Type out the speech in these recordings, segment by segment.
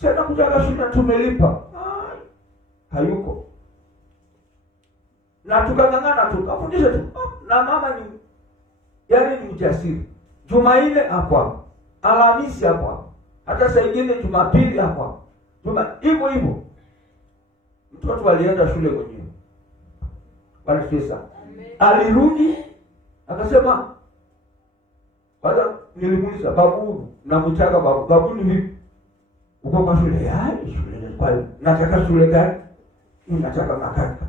Sasa kujaga shule tumelipa. Hayuko. Na tukangangana tukafundisha tu. Na mama ni yaani ni mjasiri. Jumanne hapo. Alhamisi hapo. Hata saa nyingine Jumapili hapo. Hivyo hivyo. Mtoto alienda shule mwenyewe. Bwana pesa. Alirudi akasema baada nilimuuliza babu na mchaka babu ni vipi? Uko kwa shule? Shule kwa nataka shule gani? Nataka makaka.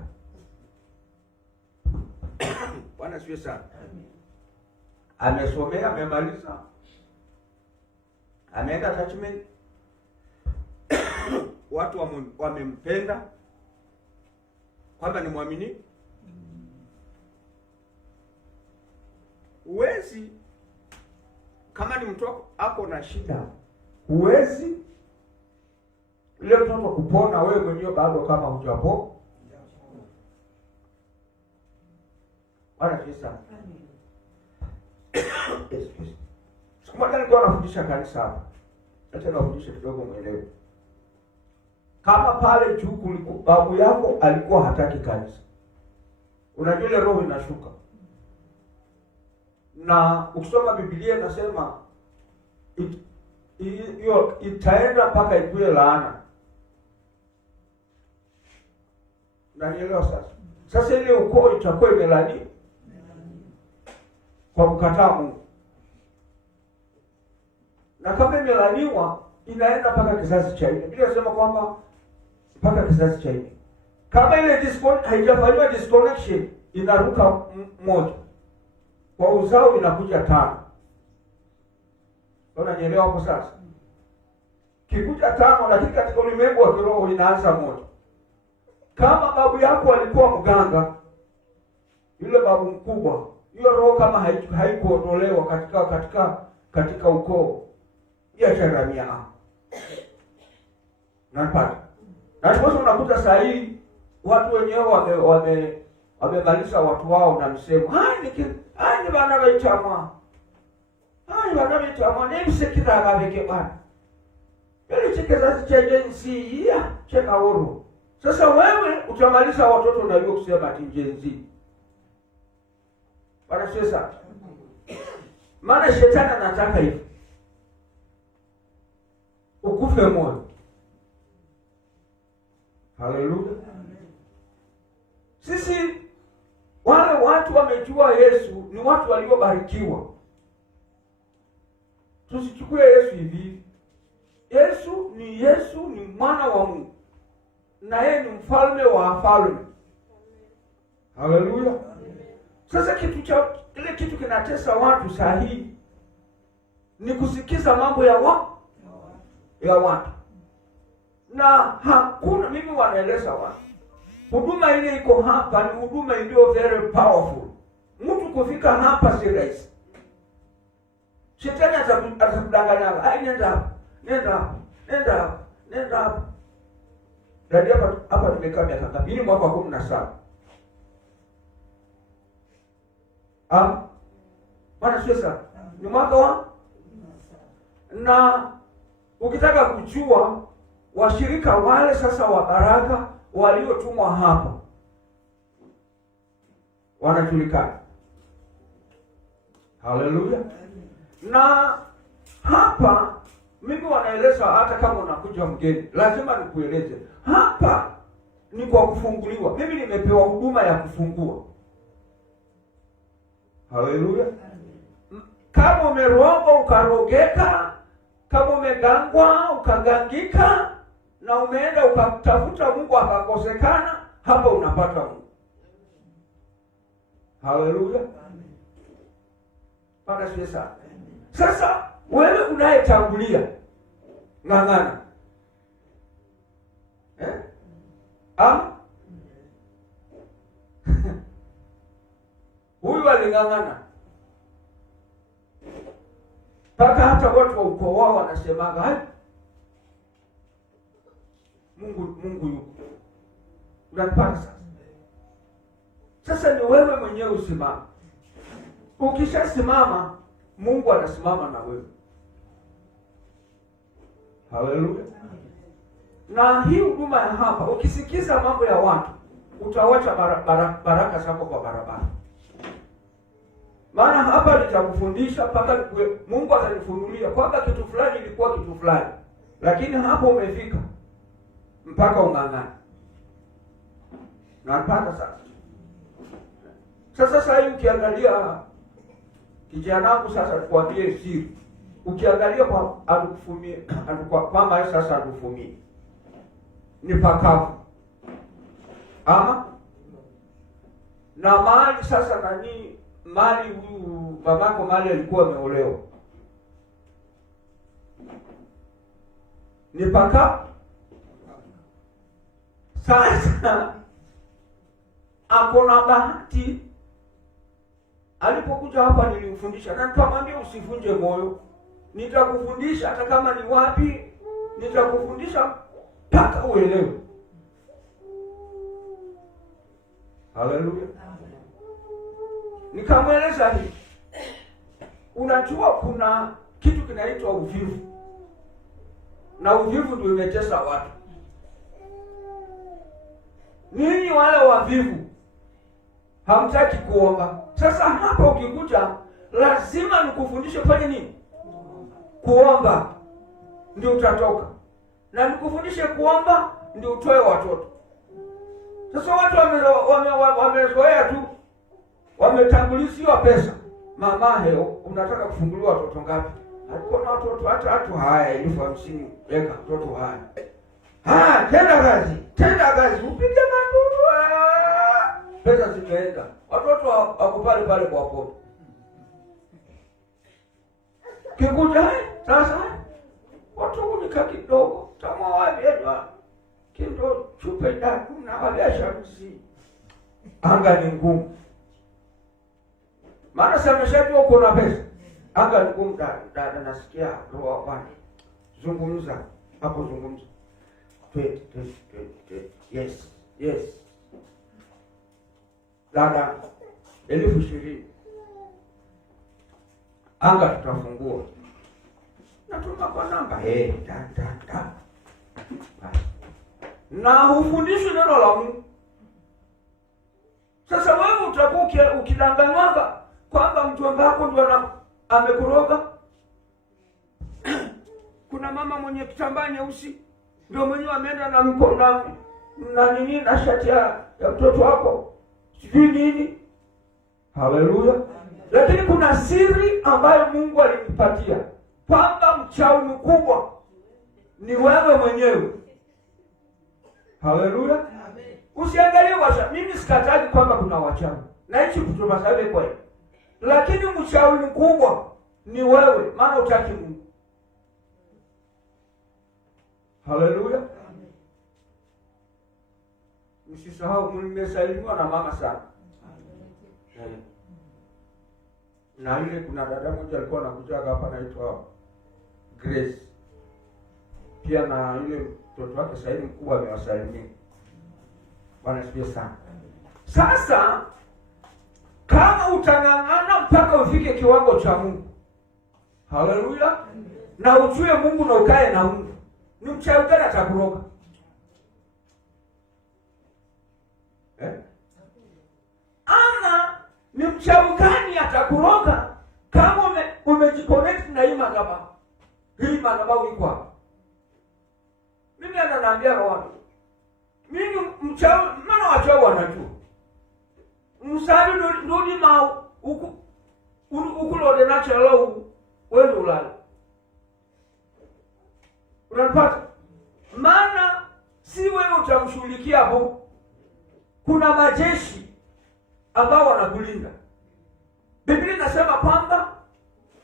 Bwana siwe sana. Amesomea, amemaliza. Ameenda attachment. Watu wamempenda kwamba ni muamini. Uwezi kama ni mtoto ako na shida, uwezi ile mtoto kupona wewe mwenyewe bado kama hujapo. Bwana Yesu. Siku moja nilikuwa nafundisha kanisa hapa. Acha nafundisha kidogo mwelewe. Kama pale juu kuliko babu yako alikuwa hataki kanisa. Unajua ile roho inashuka. Na ukisoma Biblia inasema itaenda mpaka ikue laana. Unanielewa sasa? Sasa ile ukoo itakuwa imelani kwa kukataa Mungu. Na kama imelaniwa inaenda mpaka kizazi cha 4. Biblia inasema kwamba mpaka kizazi cha 4. Kama ile haijafanywa disconnection inaruka moja. Kwa uzao inakuja 5. Unanielewa hapo sasa? Kikuja 5 lakini katika ulimwengu wa kiroho inaanza moja. Kama babu yako alikuwa mganga, yule babu mkubwa, hiyo roho kama haikuondolewa katika ukoo, ya charamia. Unapata? Na ndipo unakuta saa hii watu wenyewe wamemaliza watu wao na msemo, ni bana waitamwa. Bana waitamwa ni msekita akabeke bana. Ile chekeza chenjenzi ya cheka huru. Sasa wewe utamaliza watoto na hiyo kusema ati jenzi. Bana sasa. Maana shetani anataka hivi. Ukufe moyo. Haleluya. Sisi wale watu wamejua Yesu ni watu waliobarikiwa. Tusichukue Yesu hivi. Yesu ni mwana wa Mungu. Na yeye ni mfalme wa wafalme. Haleluya. Sasa kile kitu kinatesa watu saa hii ni kusikiza mambo ya watu. Na hakuna, mimi wanaeleza watu. Huduma ile iko hapa ni huduma iliyo very powerful. Mtu kufika hapa si rahisi. Shetani atakudanganya. Nenda hapa. Ndio hapa tumekaa miaka ngapi? Ni mwaka wa 17. Bwana sasa ni mwaka wa na ukitaka kujua washirika wale sasa wa baraka waliotumwa hapa wanajulikana. Haleluya. Na hapa mimi wanaeleza hata kama unakuja mgeni lazima nikueleze. Hapa ni kwa kufunguliwa. Mimi nimepewa huduma ya kufungua. Haleluya. Kama umerogwa ukarogeka, kama umegangwa ukagangika, na umeenda ukatafuta Mungu akakosekana, hapa unapata Mungu. Haleluya. Bwana sasa. Sasa wewe unayetangulia ng'ang'ana. Huyu aling'ang'ana. Paka hata watu wa ukoo wao wanasemaga, Mungu yuko. Unanipata sasa? Sasa ni wewe mwenyewe usimame. Ukishasimama, Mungu anasimama na wewe. Haleluya. Na hii huduma ya hapa, ukisikiza mambo ya watu, utawacha baraka zako kwa barabara. Maana hapa nitakufundisha mpaka Mungu atanifunulia kwamba kitu fulani ilikuwa kitu fulani, lakini hapo umefika mpaka ung'ang'ana. Napata sasa hivi ukiangalia kijana wangu, sasa tukwambie siri, ukiangalia kwa alufumie kwamba sasa alufumie ni pakavu ama na mali. Sasa nani mali, huyu mamako mali alikuwa ameolewa, ni pakavu. Sasa akona bahati, alipokuja hapa nilimfundisha na nikamwambia usivunje moyo, nitakufundisha hata kama ni wapi, nitakufundisha mpaka uelewe. Haleluya. Nikamweleza hivi, unajua kuna kitu kinaitwa uvivu, na uvivu ndio imetesa watu. Ninyi wale wavivu hamtaki kuomba. Sasa hapa ukikuja, lazima nikufundishe kufanya nini? Kuomba ndio utatoka, na nikufundishe kuomba ndio utoe watoto. Sasa watu wamezoea tu, wametanguliziwa pesa. Mama heo, unataka kufunguliwa watoto ngapi? Alikuwa na watoto hata haya 50,000 weka watoto haya. Tenda kazi, upige manduru. Pesa zimeenda. Watoto wako pale kwa hapo. Kikuja sasa watu kunika kidogo, kama walienda kindo chupe tatu na waliacha msi. Anga ni ngumu. Maana sasa umeshajua uko na pesa. Anga ni ngumu. Dada nasikia roho bwana. Zungumza hapo, zungumza. Yes. Dada 20,000. Anga tutafungua. Natuma kwa namba. Na hufundishwi neno la Mungu. Sasa wewe utakuwa ukidanganywa kwamba mtu wako ndio amekuroga. Kuna mama mwenye kitambaa nyeusi ndio mwenyewe ameenda na mkono na nini na shati ya mtoto wako. Sijui nini. Haleluya. Lakini kuna siri ambayo Mungu alinipatia kwamba mchawi mkubwa ni wewe mwenyewe. Haleluya. Usiangalie washa. Mimi sikataji kwamba kuna wachawi. Na hichi kutoka sababu kwa hiyo. Lakini mchawi mkubwa ni wewe, maana utaki Mungu. Haleluya. Msisahau mmesalimiwa na mama sana. Na ile kuna dada mmoja alikuwa anakuja hapa anaitwa Grace. Pia na ile mtoto wake Saidi mkubwa amewasalimia. Bwana asifiwe sana. Sasa kama utang'ang'ana mpaka ufike kiwango cha Mungu. Haleluya. Na ujue Mungu na ukae na Mungu. Ni mchawi gani atakuroga? Ama ni mchawi gani atakuroga kama umejiconnect na hii madhabahu? Hii madhabahu iko hapa. Mimi ananiambia watu, mimi mchawi, maana wachawi wanajua. Msali ndio ma ukulode na chalo wewe ulala. Unapata? Maana si wewe utamshughulikia hapo. Kuna majeshi ambao wanakulinda. Biblia inasema kwamba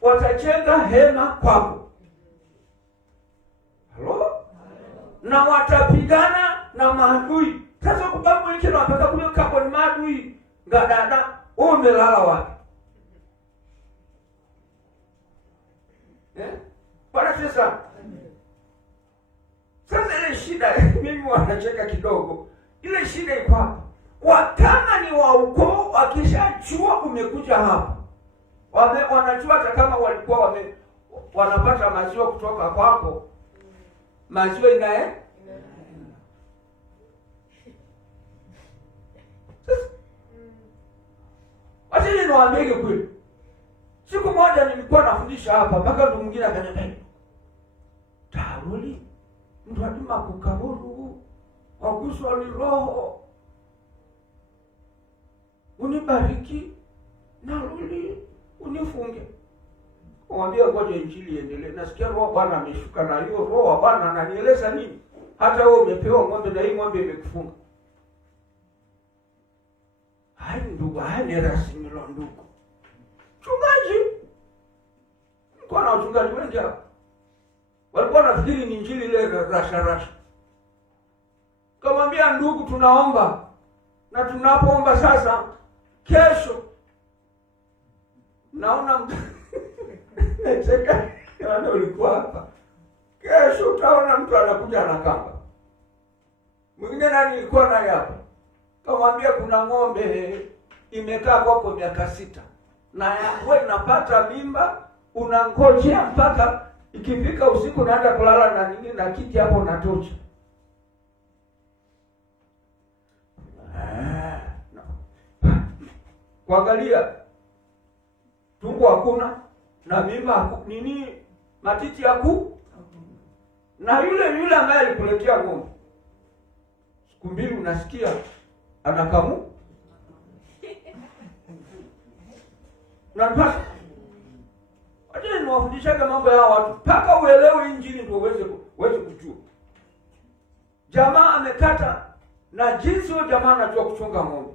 watajenga hema kwako. Halo? Na watapigana na maadui. Sasa kubabu hiki na wataka kuweka kwa maadui. Ngadada, umelala wapi? Bwana sasa. Sasa ile shida mimi wanacheka kidogo. Ile shida iko hapa. Wakama ni wa ukoo wakishajua umekuja hapa. Wanajua hata kama walikuwa wanapata maziwa kutoka kwako. Maziwa Lakini niwaambie kweli, siku moja nilikuwa nafundisha hapa, mpaka mtu mwingine akaniambia, "Tauli, mtu adima kukaburu, waguswa ni roho. Unibariki na ruli unifunge." Mwambie ngoja injili iendelee. Nasikia roho Bwana ameshuka, na hiyo roho Bwana ananieleza nini? Hata wewe umepewa ng'ombe na hii ng'ombe imekufunga. Hai ndugu, hai ni rasmi lo ndugu. Chungaji. Kwa na uchungaji wengi hapa. Walikuwa nafikiri ni injili ile rasha. Kamwambia ndugu, tunaomba. Na tunapoomba sasa, kesho naona nacheka yana ulikuwa hapa. Kesho utaona mtu anakuja na kamba. Mwingine nani ilikuwa naye hapa? Kamwambia kuna ng'ombe imekaa kwako miaka 6. Na wewe unapata mimba, unangojea mpaka ikifika usiku naenda kulala na nini na kiti hapo na tochi. Kuangalia tumbo hakuna na mimba nini matiti haku, na yule ambaye alikuletea ng'ombe siku mbili unasikia anakamu unapata. Wacha niwafundishaga mambo ya watu mpaka uelewe injili ndio uweze kujua. Jamaa amekata na jinsi huyo jamaa anajua kuchunga ng'ombe.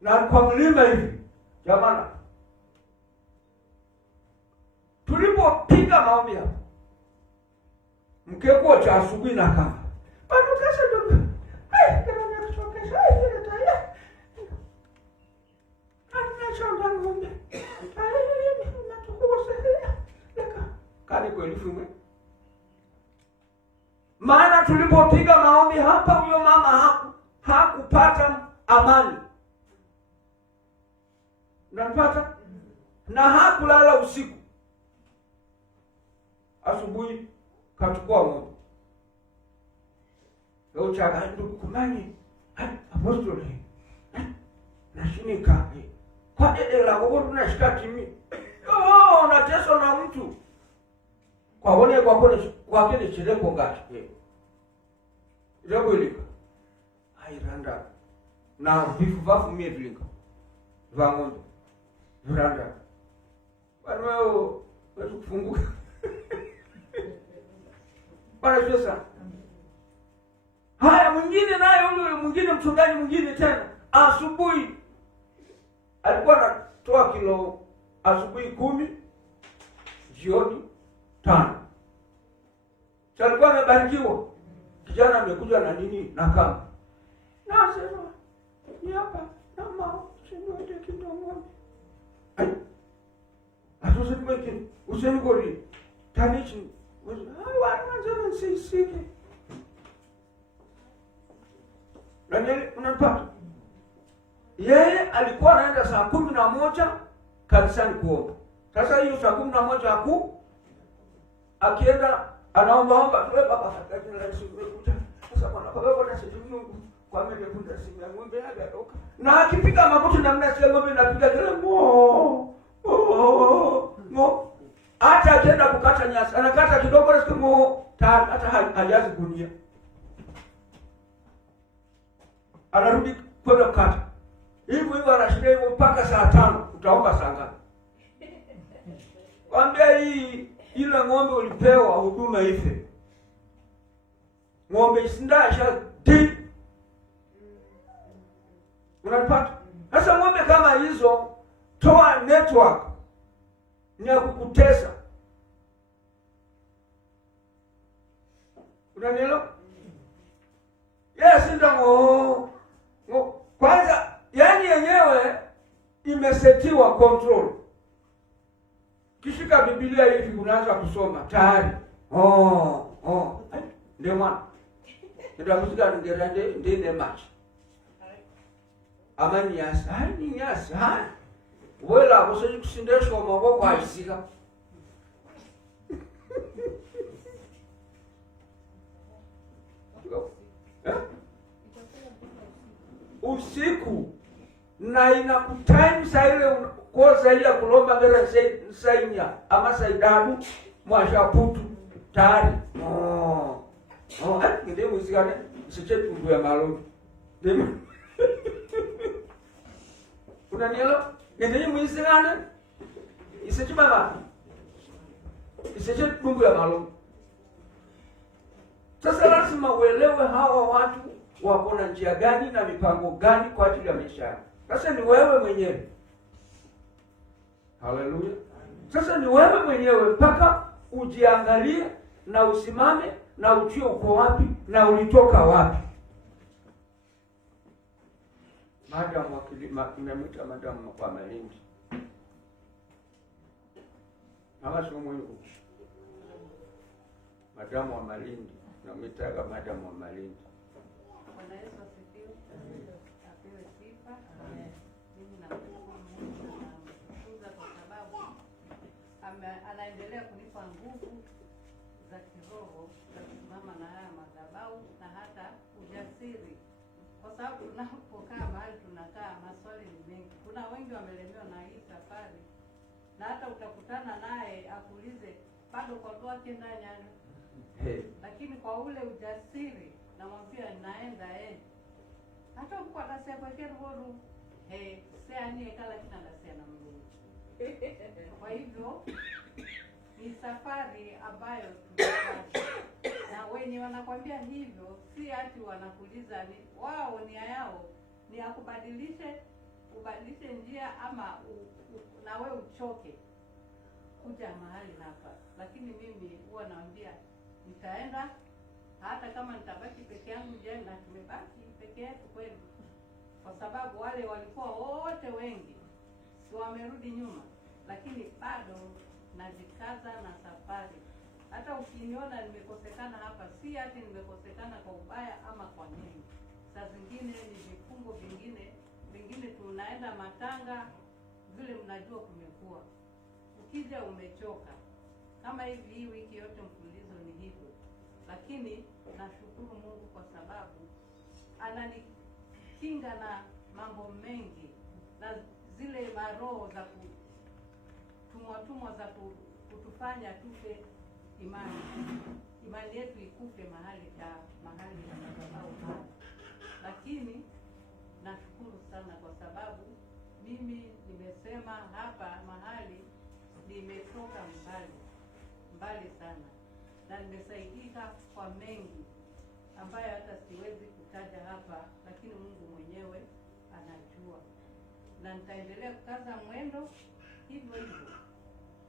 Na kwa mlima hivi jamaa, tulipopiga maombi hapo, mkeko cha asubuhi na kama bado kesho ndio kama nakutokesha ile tayari anachonga ng'ombe natukuwa sehemu kani kwa elifu. Maana tulipopiga maombi hapa, huyo mama hakupata amani. Unapata? Na hakulala usiku. Asubuhi kachukua ng'ombe. Leo chaka ndugu kumani, apostoli. Nashinika. Kwa la wewe unashika kimi. Unateswa na mtu. Kwa kile chileko ngati. Ndio ile. Hairanda. Na vifu vafu mie vilinga. Vang'ombe. Vranda. Bwana wewe kufunguka. Bwana Yesu. Haya, mwingine naye yule mwingine mchungaji mwingine tena asubuhi alikuwa anatoa kilo asubuhi 10, jioni 5. Sasa alikuwa amebarikiwa. Kijana amekuja na nini na kama. Na sema ni hapa kama shindote kidogo. Ai. Atusemeke usenigori tanichi. Wana sisi. Nani unapata? Yeye alikuwa anaenda saa 11 kanisani kuomba. Sasa hiyo saa 11 akienda anaomba tuwe baba katika la Yesu kuta. Sasa bwana baba na sisi Mungu kwa mimi ndio simu ya ng'ombe yake atoka. Na akipiga magoti na mnasikia ng'ombe inapiga kile mo. Hata akienda kukata nyasi, anakata kidogo na siku hata hajazi gunia. Anarudi kwenda kukata. Hivyo anashinda hivyo mpaka saa 5, utaomba saa ngapi? Kwambia ile ng'ombe ulipewa huduma ife. Ng'ombe isindasha di. Unapata? Sasa ng'ombe kama hizo toa network ni ya kukutesa. Unanielewa? Yes, ndio kwanza yani yenyewe imesetiwa control. Kishika Biblia hivi unaanza kusoma tayari. Ndio mwana. Ndio muzika ngerande ndine match. Amani yasa, ni yasa. Wela kusoje kusindeshwa maboko aisika. Usiku na inakutime saa ile kosa ile kulomba ngera sainya ama saidadu mwashaputu tayari ngende mwisikane sichetu ndu ya malo demu unanielewa ngende mwisikane isichibaba isichetu ndu ya malo. Sasa lazima uelewe hawa watu wako na njia gani na mipango gani kwa ajili ya maisha yako. Sasa ni wewe mwenyewe. Haleluya. Sasa ni wewe mwenyewe mpaka ujiangalie na usimame na ujue uko wapi na ulitoka wapi. Madam wakilima tunamwita madam kwa Malindi. Mama sio mwenye madam wa Malindi. Namwitaga madam wa Malindi. Bwana Yesu asifiwe. Apewe sifa. Mimi namshukuru Mungu na namtukuza kwa sababu anaendelea kunipa nguvu za kiroho za kusimama na haya madhabahu na hata ujasiri. Kwa sababu tunapokaa mahali tunakaa, maswali ni mengi. Kuna wengi wamelemewa na hii safari. Na hata utakutana naye akuulize bado kwa kwake ndani lakini kwa ule ujasiri namwambia naenda hata uko atasema keroru seani kala kinanda sana Mungu. Kwa hivyo ni safari ambayo tunafanya na wenye wanakwambia hivyo si ati wanakuuliza ni wao nia yao ni ubadilishe njia ama na wewe uchoke kuja mahali hapa, lakini mimi huwa naambia nitaenda hata kama nitabaki peke yangu na tumebaki peke yetu kweli, kwa sababu wale walikuwa wote wengi si wamerudi nyuma, lakini bado najikaza na safari. Hata ukiniona nimekosekana hapa si ati nimekosekana kwa ubaya ama kwa nini. Saa zingine ni vifungo vingine tunaenda matanga vile mnajua kumekuwa. Ukija umechoka. Kama hivi hii wiki yote mfululizo ni hivyo. Lakini nashukuru Mungu kwa sababu ananikinga na mambo mengi na zile maroho za kutumwa za kutufanya tupe imani yetu ikufe mahali ya madhabahu. Lakini nashukuru sana kwa sababu mimi nimesema hapa mahali nimetoka mbali sana na nimesaidika kwa mengi ambayo hata siwezi kutaja hapa, lakini Mungu mwenyewe anajua. Na nitaendelea kukaza mwendo hivyo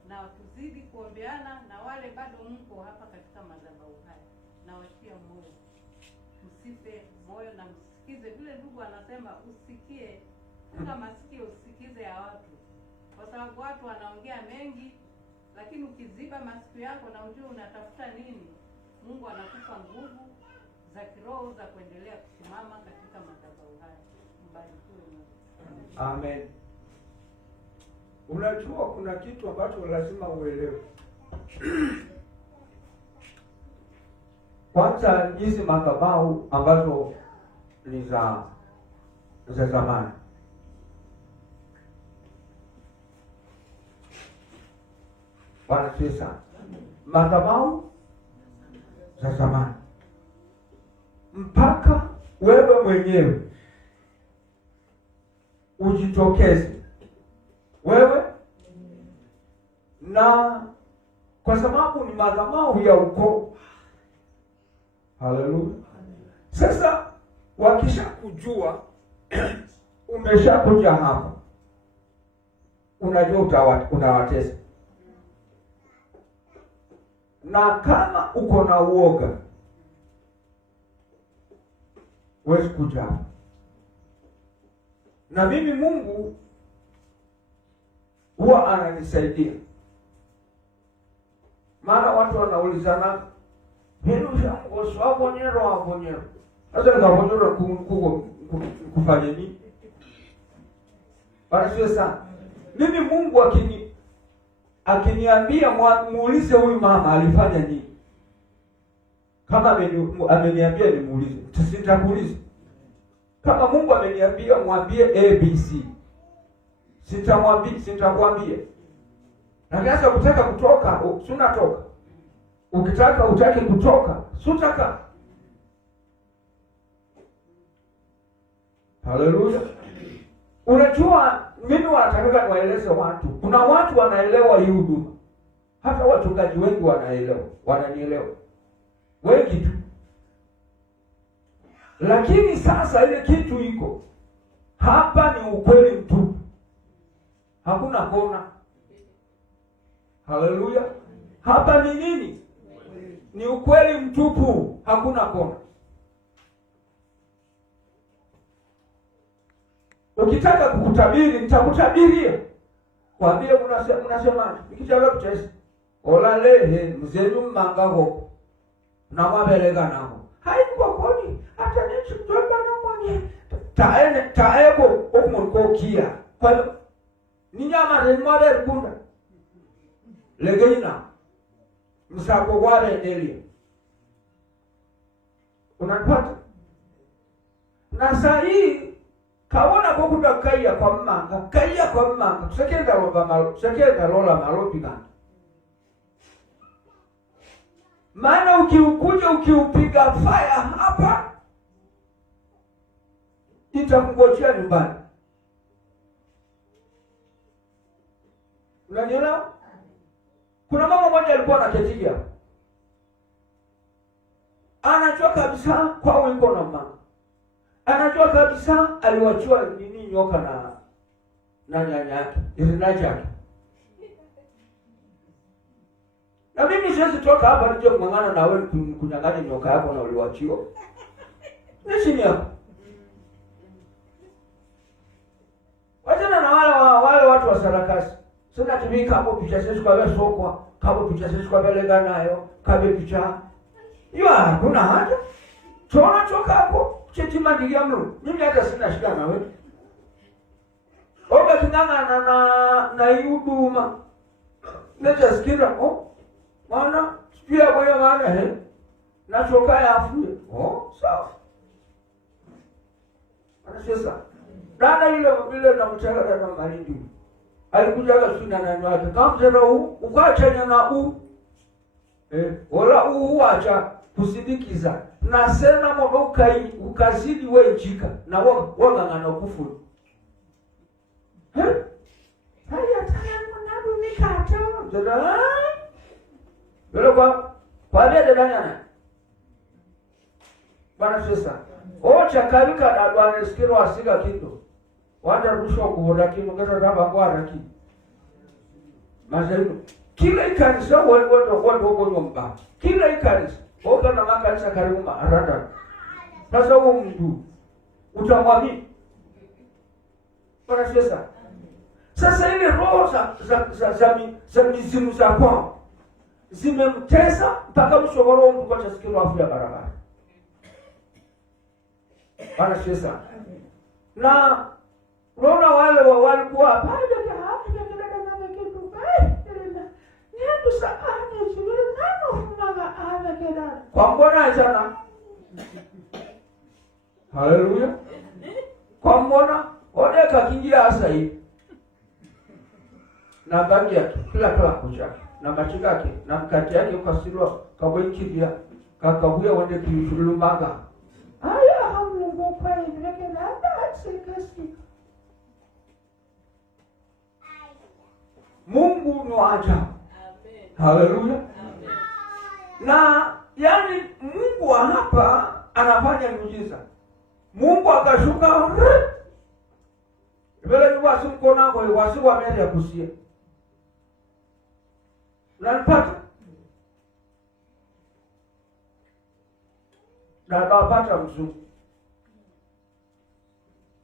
na tuzidi kuombeana na wale bado mko hapa katika madhabahu haya na watia moyo, msife moyo na msikize vile ndugu anasema, usikie kama masikio usikize ya watu, kwa sababu watu wanaongea mengi, lakini ukiziba masikio yako na ujue unatafuta nini, Mungu anakupa nguvu za kiroho za kuendelea kusimama katika madhabahu haya. Mbarikiwe Mungu. Amen. Unajua kuna kitu ambacho lazima uelewe. Kwanza hizi madhabahu ambazo ni za zamani. Bwana sasa. Madhabahu za zamani. Mpaka wewe mwenyewe ujitokeze wewe, na kwa sababu ni madhabahu ya ukoo. Haleluya. Sasa wakisha kujua umeshakuja hapa, unajua unawatesa, na kama uko na uoga huwezi kuja hapa. Na mimi Mungu huwa ananisaidia. Maana watu wanaulizana, "Hilo jambo sababu nyero hapo nyero." Sasa nikaponyora kufanya nini? Basi sasa mimi Mungu akiniambia muulize huyu mama alifanya nini? Kama ameniambia nimuulize, sitakuuliza. Kama Mungu ameniambia mwambie ABC, sitakwambia. Na sasa ukitaka kutoka, si unatoka. Ukitaka utaki kutoka, si utaka. Haleluya. Unajua mimi wanataka niwaeleze watu. Kuna watu wanaelewa hii huduma. Hata wachungaji wengi wanaelewa, wananielewa. Wengi tu. Lakini sasa ile kitu iko. Hapa ni ukweli mtupu. Hakuna kona. Haleluya. Hapa ni nini? Ni ukweli mtupu, hakuna kona. Ukitaka kukutabiri, nitakutabiria. Kwambie unasema, nikitaka kutesa. Ola lehe mzenu mangaho. Na mabelega nako. Hai kwa koni, hata nichi kutoka na mwange. Taeko okumulko kia. Kwa ninyama remare rukunda. Legeina. Msako wale elia. Unapata? Na saa hii kaona kokuta kaya kwa mmanga. Kusakenda lola malopi gani. Maana ukiupiga fire hapa itakungojea nyumbani. Unanielewa? Kuna mama mmoja alikuwa anaketia. Anajua kabisa kwa wingo na mama. Anajua kabisa aliwachua nini nyoka na nyanya yake, irinaji yake. Na mimi siwezi toka hapa nije kumangana na wewe kunyang'anya nyoka yako na uliwachiwa. Nishini hapo. Wajana na wale watu wa sarakasi. Sina tumika hapo picha sisi kwa wewe sokwa, hapo picha sisi kwa wewe lenga nayo, kabe picha. Yua, kuna haja? Tuona choka hapo, chetima ndigia mlu. Mimi hata sina shida na wewe. Oga kinanga na huduma. Neta sikira, maana pia boya maana na choka ya afue. Sawa. Anasema, dada ile na mchanga na malindi. Alikujaga sina nani wake. Kama tena ukachanya na wala uacha kusidikiza. Na sena modoka ukazidi wewe jika na wanga ngana kufuru. Haya tayari mwanadu mikata. Dada. Leo kwa dada dana. Bwana sasa. Ocha kalika na bwana sikiro asiga kindo. Wanda rusho kuhoda kimo kata raba ngwara ki. Mazaibu. Kila ikanisa watu nyomba. Kila ikanisa. Oga na makanisa kariuma arada. Sasa huo mtu utamwamini. Bwana sasa. Sasa ile roho za mizimu za kwao zimemtesa mpaka mshogoro mtu kwa chasikiro afu ya barabara. Bwana sasa. Na unaona wale walikuwa pale kwa mbona achana. Haleluya. Kwa mbona odeka kingia asa hii. Na bagi yake kila kucha na machika yake na mkate yake ukasirwa kabwekidia kakabuya wende kifulumaga. Aya hamungu kwa hivi yake na atsikasi. Mungu ni wa ajabu. Haleluya. Na yani Mungu wa hapa anafanya miujiza. Mungu akashuka. Vile ni wasi mkona kwa wasi wa meli ya kusia. Unanipata? Na napata mzungu.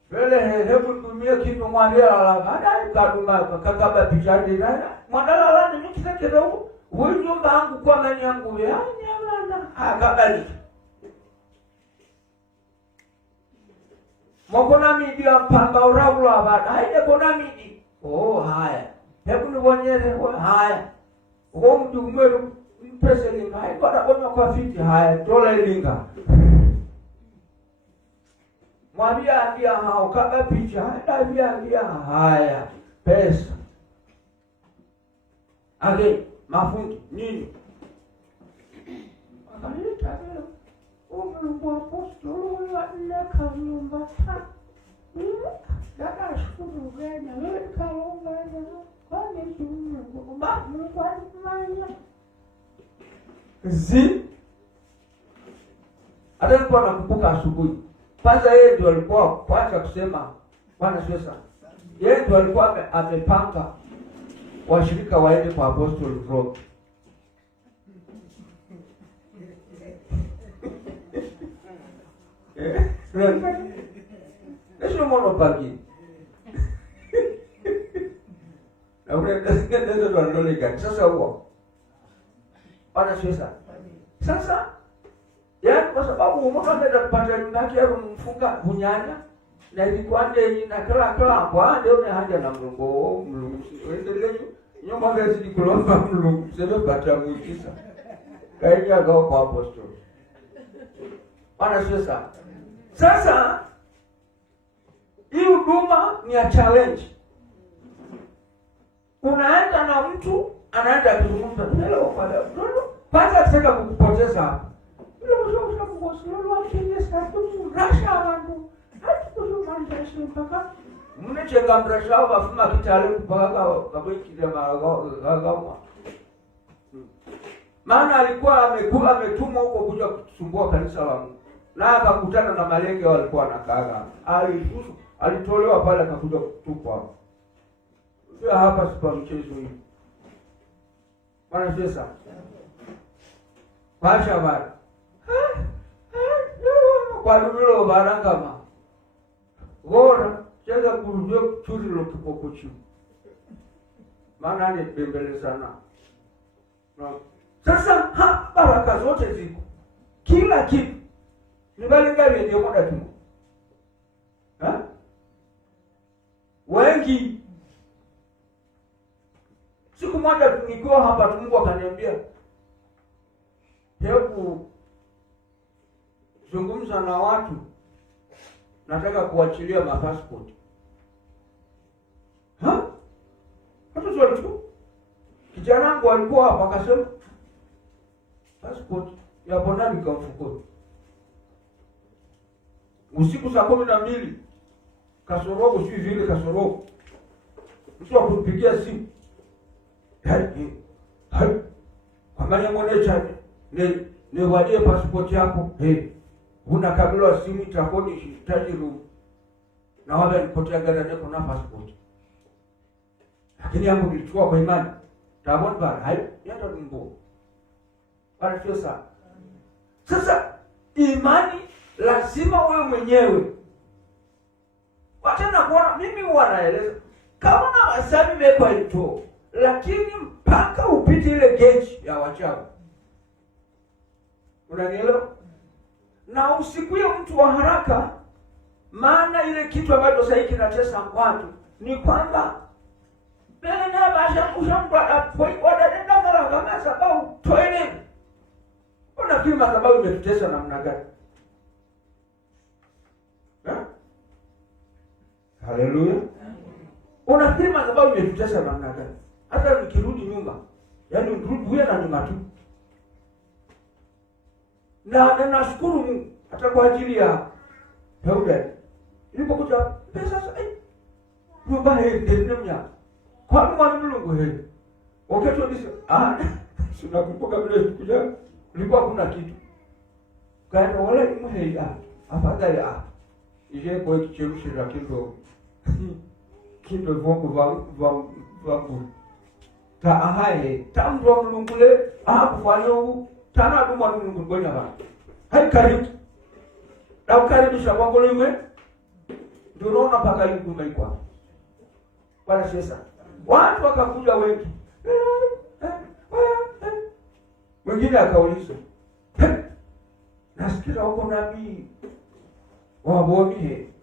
Vile hebu tumie kitu mwambia ala kaduma kakaba pichani na mwadala ni mkisekeza huko. Wewe nyumba yangu kwa nani yangu ya nyama akabali. Mokona midi ampanga urabula abada. Haide kona midi. Haya. Hebu nibonyeze haya. Uko mtu mweru mpese linga. Haide kwa fiti haya. Dola linga. mwambia hao kama picha ambia haya pesa ale mafundi nini akaleta leo umlungu apostolo wa leka nyumba ta dada shukuru gani wewe kalonga kwani Mungu Mungu alimanya hata nilikuwa nakumbuka asubuhi kwanza, yeye ndio alikuwa kwanza kusema Bwana Yesu. Yeye ndio alikuwa amepanga washirika waende kwa Apostle Rock. Ndio mmono pagi. Na ule ndio tunaloleka. Sasa huo. Bwana Yesu. Sasa kwa sababu mtu anaenda kupata nyumba yake mfunga bunyanya na ilikuwa ndio na kila kwa ndio ni haja na Mungu endelee nyumba gazidi kulomba Mungu sema pata muujiza kaija kwa apostoli Bwana sasa hii huduma ni a challenge. Unaenda na mtu anaenda kuzungumza leo kwa leo kwanza ataka kukupoteza hapa. Mnechenga mrasha bafuma kitale kupaka kabwekile maragama. Maana alikuwa ametumwa huko kuja kusumbua kanisa la Mungu. Na akakutana na malenge walikuwa wanakaaga. Alitolewa pale akakuja kutupwa. Sio hapa sipa mchezo hii. Bwana Yesu. Pasha baba. Kwa ndulo barangama. Gora cheza kurudia churi lo kipoko chu. Maana ni bembele sana. No. Sasa baraka zote ziko. Kila kitu. Ni bali ngapi ndio muda tu. Wengi. Siku moja tulikuwa hapa Mungu akaniambia, hebu zungumza na watu, nataka kuachilia mapassport. Hata swali tu. Kijana wangu alikuwa hapa akasema passport ya bonani kwa mfukoni. Usiku saa 12 kasorogo si vile kasorogo. Mtu akupigia simu. Hai. Kwambia mmoja ne wadie passport yako. Una kabla simu itakoni tajiru. Na wale nipotea gari niko na passport. Lakini yangu nilichukua kwa imani. Tabon bar hai yata dumbo. Bwana Yesu. Sasa imani lazima wewe mwenyewe. Watana kuona mimi wanaeleza kama na wasabi weko ito, lakini mpaka upite ile gauge ya wachawi. Unanielewa? Na usikuye mtu wa haraka, maana ile kitu ambacho sasa kinatesa watu ni kwamba bena basha kushamba apoi wadadenda mara kama sababu toile. Unafikiri sababu imetutesa namna gani? Haleluya. Unafikiri sababu imetutesa namna gani? Hata nikirudi nyumba, yaani nirudi wewe na nyuma tu. Na nashukuru Mungu hata kwa ajili ya Daudi. Nilipokuja pesa sasa nyumba hii ndio mnya. Kwa nini Mungu hii? Wakati tunakumbuka vile kuja kulikuwa kuna kitu. Kaenda wala ni mhei afadhali ije kwa kichemsha la kindo vangu ta ahaye tamdo mlungule kufanya tana duma Mungu ngoja bana. Hai karibu. Na ukaribisha kwangu liwe. Ndio unaona paka yuko maikwa. Bwana Yesu. Watu wakakuja wengi. Mwingine akauliza, nasikia huko nabii waboni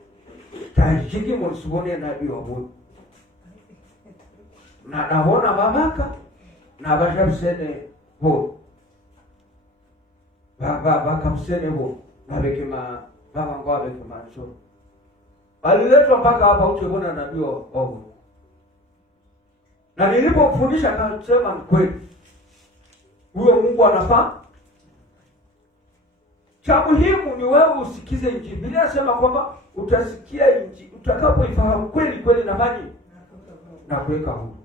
tajiki msibone nabii waboni. Na naona babaka na bashabsene ho. Baba kamsene ho. Babekema baba ngwabe kama nso. aliletwa mpaka hapa ukiona nabii Ogu. Na nilipomfundisha akasema ni kweli. Huyo Mungu anafaa. Cha muhimu ni wewe usikize Injili. Biblia inasema kwamba utasikia Injili utakapoifahamu kweli kweli na maji na kuweka huru.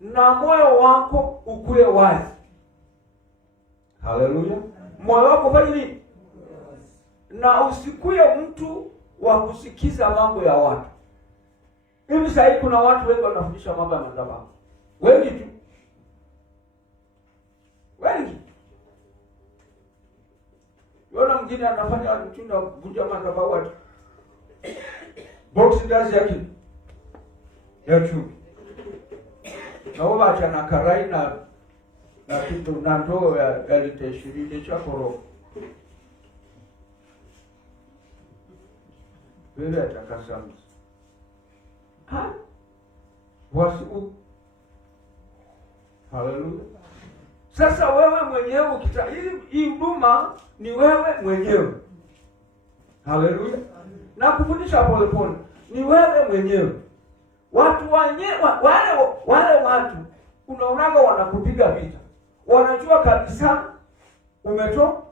Na moyo wako ukue wazi. Haleluya. Moyo wako fanye nini? Na usikuye mtu wa kusikiza mambo ya watu. Hivi sasa kuna watu wengi wanafundisha mambo ya madhabahu. Wengi tu. Wengi. Yona mwingine anafanya mtindo wa kuvunja madhabahu watu. Box ndazi yake. Ya chumvi. Na wao acha na karai na kitu na ndoo ya lita 20 cha koro. Wewe atakasema. Wasiu. Haleluya. Sasa wewe mwenyewe hii huduma ni wewe mwenyewe. Haleluya. Na kufundisha pole pole ni wewe mwenyewe. Watu wale watu unaonaga wanakupiga vita. Wanajua kabisa umetoka.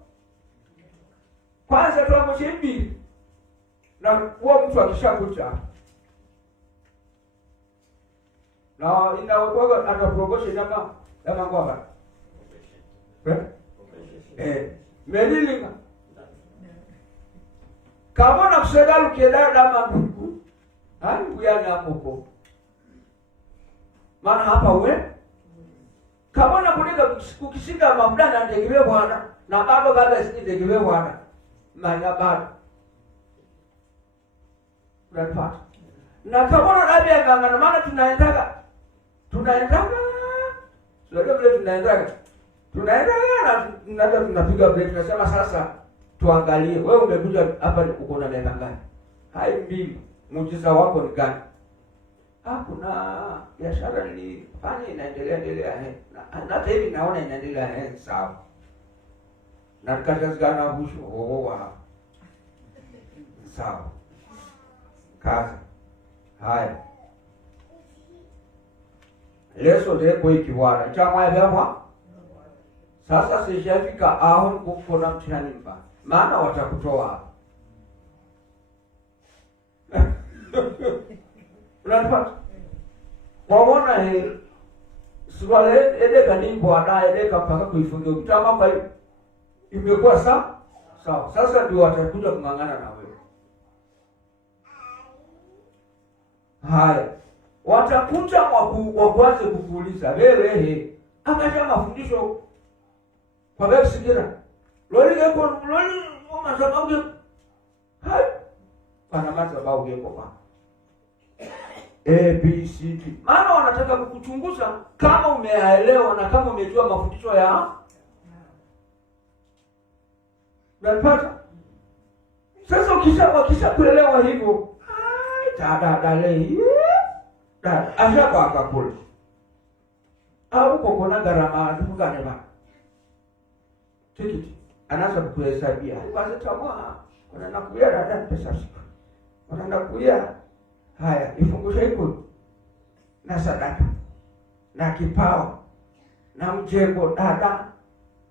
Kwanza tuamo chembi. Na huo mtu akishakucha. Na inaokoga anaprogosha kama ngoma. Melilinga. Kama na kusema ukienda dama Mungu. Hani kuyani hapo. Maana hapa uwe. Kama na kunika ukishika mafuta na ndegewe Bwana na bado baada si ndegewe Bwana. Maana bado. Unapata. Na kama na labia ngangana maana tunaendaga. Sio vile tunaendaga na tunapiga break tunasema sasa tuangalie wewe umekuja hapa uko na miaka ngapi? Hai mbili. Muujiza wako ni gani? Kuna biashara nilifanya inaendelea na hata hivi naona inaendelea sawa. Na nikatazana busho sawa. Kazi. Haya. Leso leko ikiwala. Chama ya baba. Sasa sijafika aho kuna mtihani mbaya. Maana watakutoa. Unanipata? Waona swale edeka nimbo ana edeka mpaka kuifunga mtama kwa hiyo imekuwa sawa. Sasa ndio watakuja kungangana na wewe. Haya. Watakuja wakwanze kukuuliza wewe akaja mafundisho kwa wewe sikira. Loli umasababu. Hai. Pana masababu yako kwa. ABCD. Maana wanataka kukuchunguza kama umeelewa na kama umejua mafundisho ya. Unapata? Sasa ukisha kuelewa hivyo, ashaka akakula. Au kukona gharama tukane ba. Tikiti anaanza kuhesabia. Kwanza tamaa, wanakuja dada pesa siku. Wanakuja haya, ifungushe iko na sadaka na kipao na mjengo dada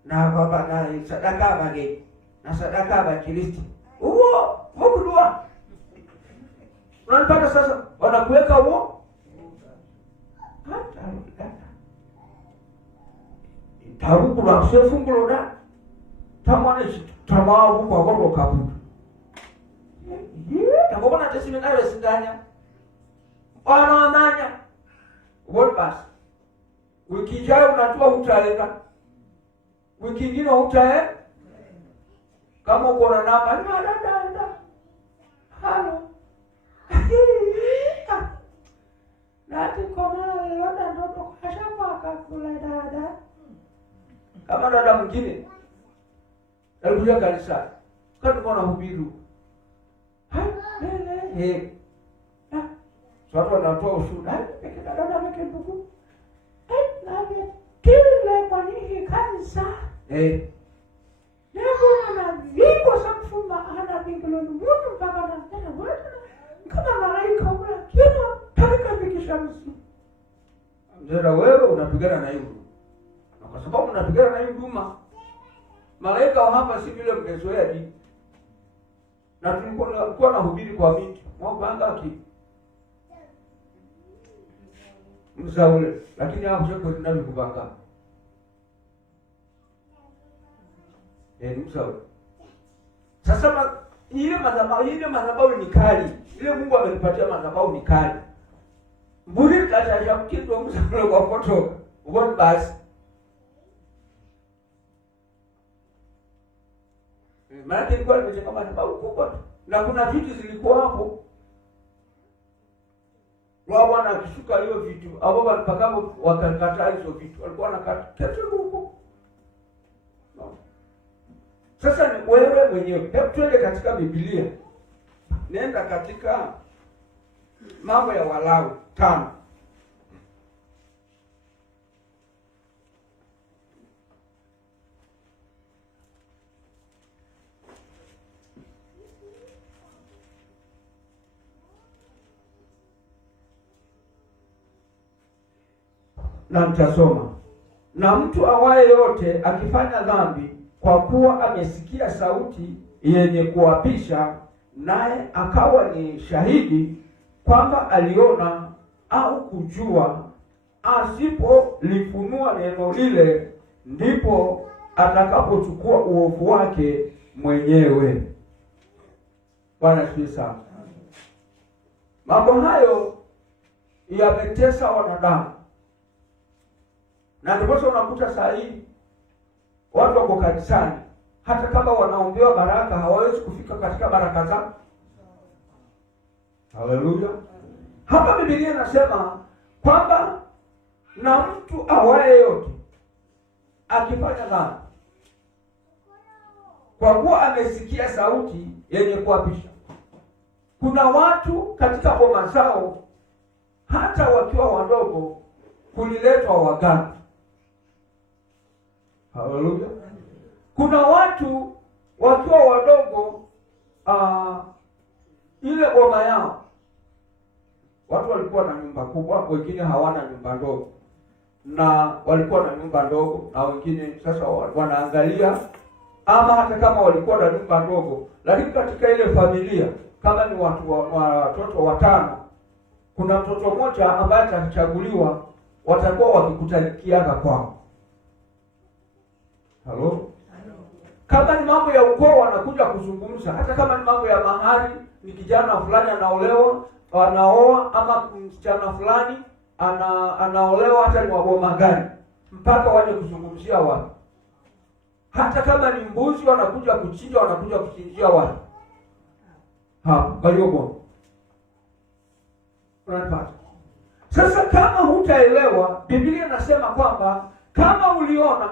na baba na sadaka bage na sadaka ba Kristo. Mkudua. Unanipata sasa wanakuweka huo? Hata dada. Taruku la sefungulo da. Tamane tamawu kwa gogo kapu. Takobona tesime nayo sindanya. Wanaonanya. What pass? Wiki ijayo unatoa utalenga. Wiki nyingine utae. Kama uko na namba, dada. Halo. Nati kona leo ndo kwa shamba akakula dada. Kama dada mwingine alikuja kanisa. Kama kuna hubiru. Sasa wanatoa ushuhuda. Dada mkebuku. Nani kile kwa nini kanisa? Leo na vipo sakfuma ana bingolo mtu mpaka na tena wewe. Ndio wewe unapigana na hiyo huduma. Na kwa sababu unapigana na hiyo huduma, malaika wa hapa si vile mmezoea dini. Na tulikuwa na hubiri kwa miti. Mwanga waki msaule, lakini hapo sio ndani kupanga. Msaule. Sasa ile madhabahu ni kali. Ile Mungu amenipatia madhabahu ni kali. Mburi katasha kitu msaule kwa kutoka. Uone basi. Maana ilikuwa imejenga madhabahu kubwa. Na kuna vitu zilikuwa hapo. Wao Bwana akishuka hiyo vitu, ambao walipakapo wakakataa hizo vitu. Walikuwa wanakata huko. Sasa ni wewe mwenyewe. Hebu twende katika Biblia. Nenda katika Mambo ya Walawi 5. Na mtasoma. Na mtu awaye yote akifanya dhambi, kwa kuwa amesikia sauti yenye kuapisha, naye akawa ni shahidi kwamba aliona au kujua, asipolifunua neno lile, ndipo atakapochukua uovu wake mwenyewe. Bwana asifiwe sana. Mambo hayo yametesa wanadamu. Na ndipo unakuta saa hii watu wako kanisani, hata kama wanaombewa baraka hawawezi kufika katika baraka zao. Haleluya. Hapa Biblia inasema kwamba na mtu awaye yote akifanya dhambi, kwa kuwa amesikia sauti yenye kuapisha. Kuna watu katika boma zao, hata wakiwa wadogo, kuliletwa waganga. Haleluya. Kuna watu wakiwa wadogo, ile boma yao, watu walikuwa na nyumba kubwa, wengine hawana nyumba ndogo, na walikuwa na nyumba ndogo, na wengine sasa wanaangalia, ama hata kama walikuwa na nyumba ndogo, lakini katika ile familia, kama ni watoto watano, kuna mtoto mmoja ambaye atachaguliwa, watakuwa wakikutanikiana kwao. Halo? Kama ni mambo ya ukoo wanakuja kuzungumza, hata kama ni mambo ya mahari, ni kijana fulani anaoa, ama msichana fulani anaolewa, hata ni waboma gani, mpaka waje kuzungumzia watu. Hata kama ni mbuzi wanakuja kuchinja, wanakuja kuchinjia watu. Baliogo. Unanipata? Sasa kama hutaelewa, Biblia inasema kwamba kama uliona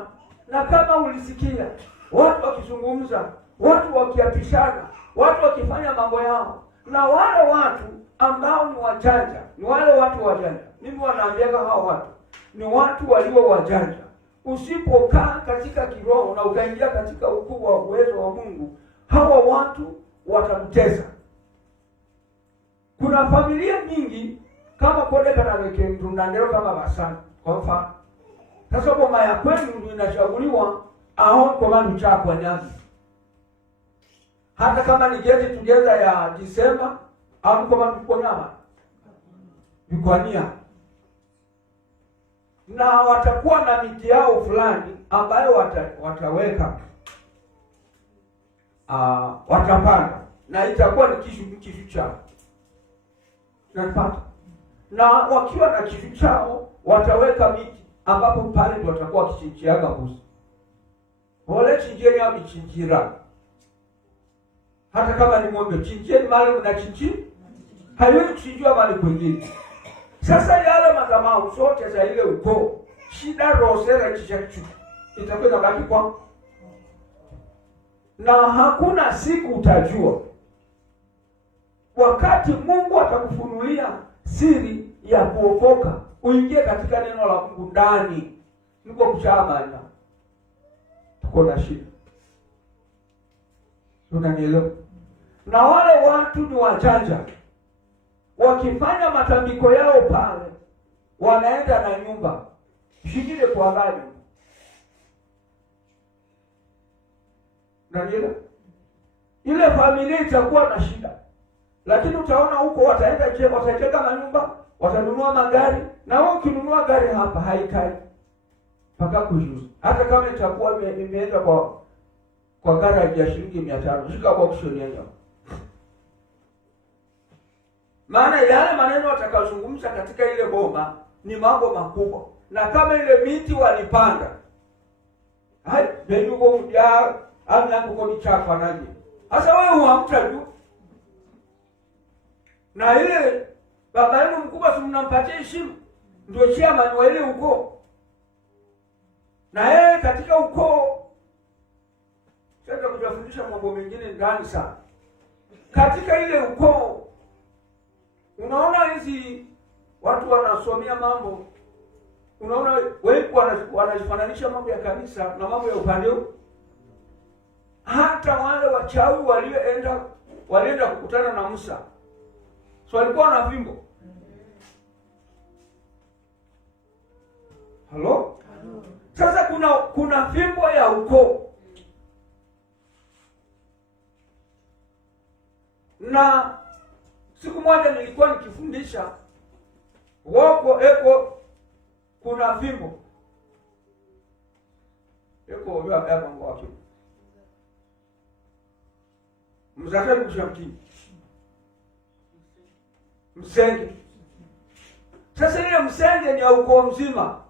na kama ulisikia watu wakizungumza, watu wakiapishana, watu wakifanya mambo yao, na wale watu ambao ni wajanja, ni wale watu wajanja. Mimi wanaambia hao watu ni watu walio wajanja. Usipokaa katika kiroho na ukaingia katika ukubwa wa uwezo wa Mungu, hawa watu watakutesa. Kuna familia nyingi kama kode kana weke mtundandero kama basani. Kwa mfano, sasa boma ya kwenu ndio inachaguliwa aho kwa manu chako nyazi. Hata kama ni get together ya Disemba, au kwa manu kwa nyama. Bikwania. Na watakuwa na miti yao fulani ambayo wataweka, watapanda, na itakuwa ni kishu chao. Unapata? Na wakiwa na kishu chao, wataweka miti ambapo pale ndio watakuwa kichinjiaga mbuzi. Wale chinjeni au michinjira. Hata kama ni ng'ombe, chinjeni mahali unachinji, haiwezi kuchinjiwa mahali kwingine. Sasa yale madhabahu zote za ile ukoo, shida rosera chichachu, itakuwa inabaki kwa. Na hakuna siku utajua. Wakati Mungu atakufunulia siri ya kuokoka, uingie katika neno la Mungu ndani, niko kuchamana, tuko na shida. Unanielewa? Na wale watu ni wajanja. Wakifanya matambiko yao pale, wanaenda na nyumba shikile kwa gani na ile familia itakuwa na shida. Lakini utaona huko watajenga manyumba, watanunua magari, na wao ukinunua gari hapa haikai mpaka kujuzi. Hata kama itakuwa imeenda kwa garage ya shilingi 500, shika kwa kushoniana. Maana yale maneno watakazungumza katika ile boma ni mambo makubwa. Na kama ile miti walipanda, hai ndio ya ana kukoni chapa naje. Sasa wewe huamta tu. Na ile baba yenu mkubwa si mnampatia heshima, ndio chairman wa ile ukoo. Na yeye katika ukoo sasa kujifundisha mambo mengine ndani sana. Katika ile ukoo unaona hizi watu wanasomea mambo, unaona wewe wanajifananisha mambo ya kanisa na mambo ya upande huu. Hata wale wachawi walienda kukutana na Musa, so walikuwa na fimbo. Halo? Sasa kuna fimbo ya ukoo. Na siku moja nilikuwa nikifundisha kuna fimbo ya mambo wake mzakari kushamkini msenge. Sasa ile msenge ni ya ukoo mzima,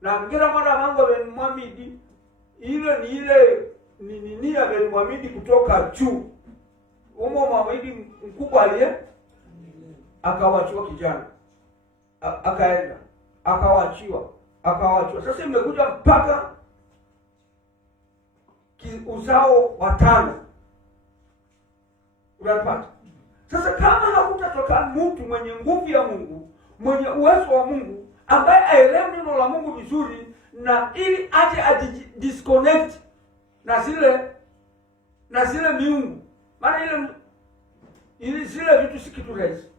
na kila mwana mango benimwamidi ile ni ya benimwamidi kutoka juu. Umo mwamidi mkubwa aliye akawachiwa kijana, akaenda akawachiwa. Sasa imekuja mpaka uzao watano. Unapata? Sasa kama hakutatoka mtu mwenye nguvu ya Mungu, mwenye uwezo wa Mungu, ambaye aelewe neno la Mungu vizuri, na ili aje disconnect na zile miungu. Maana ile zile vitu si kitu rahisi.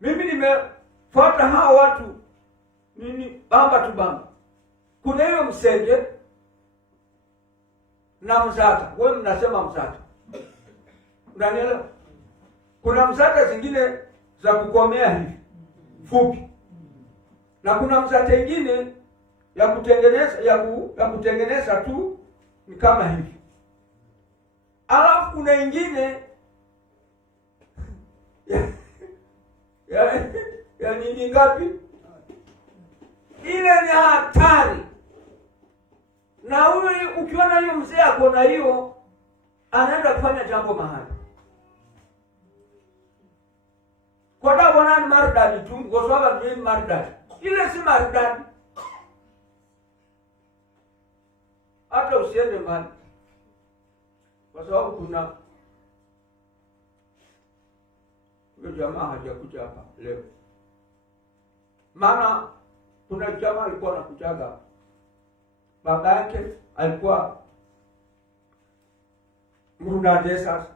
Mimi nimefuata hao watu bamba tu bamba. Kuna hiyo msenge na mzata. Wewe mnasema mzata. Unanielewa? Kuna mzata zingine za kukomea hivi fupi. Na kuna mzata nyingine ya kutengeneza tu ni kama hivi. Alafu kuna ingine ya nini ngapi? Ile ni hatari. Na huyo ukiona hiyo mzee ako na hiyo, anaenda kufanya jambo mahali. Kwa da bwana ni maridadi tu, kwa sababu ni maridadi. Ile si maridadi. Hata usiende mbali. Kwa sababu kuna jamaa hajakuja hapa leo. Maana kuna jamaa alikuwa anakujaga. Baba yake alikuwa Mrundadesa.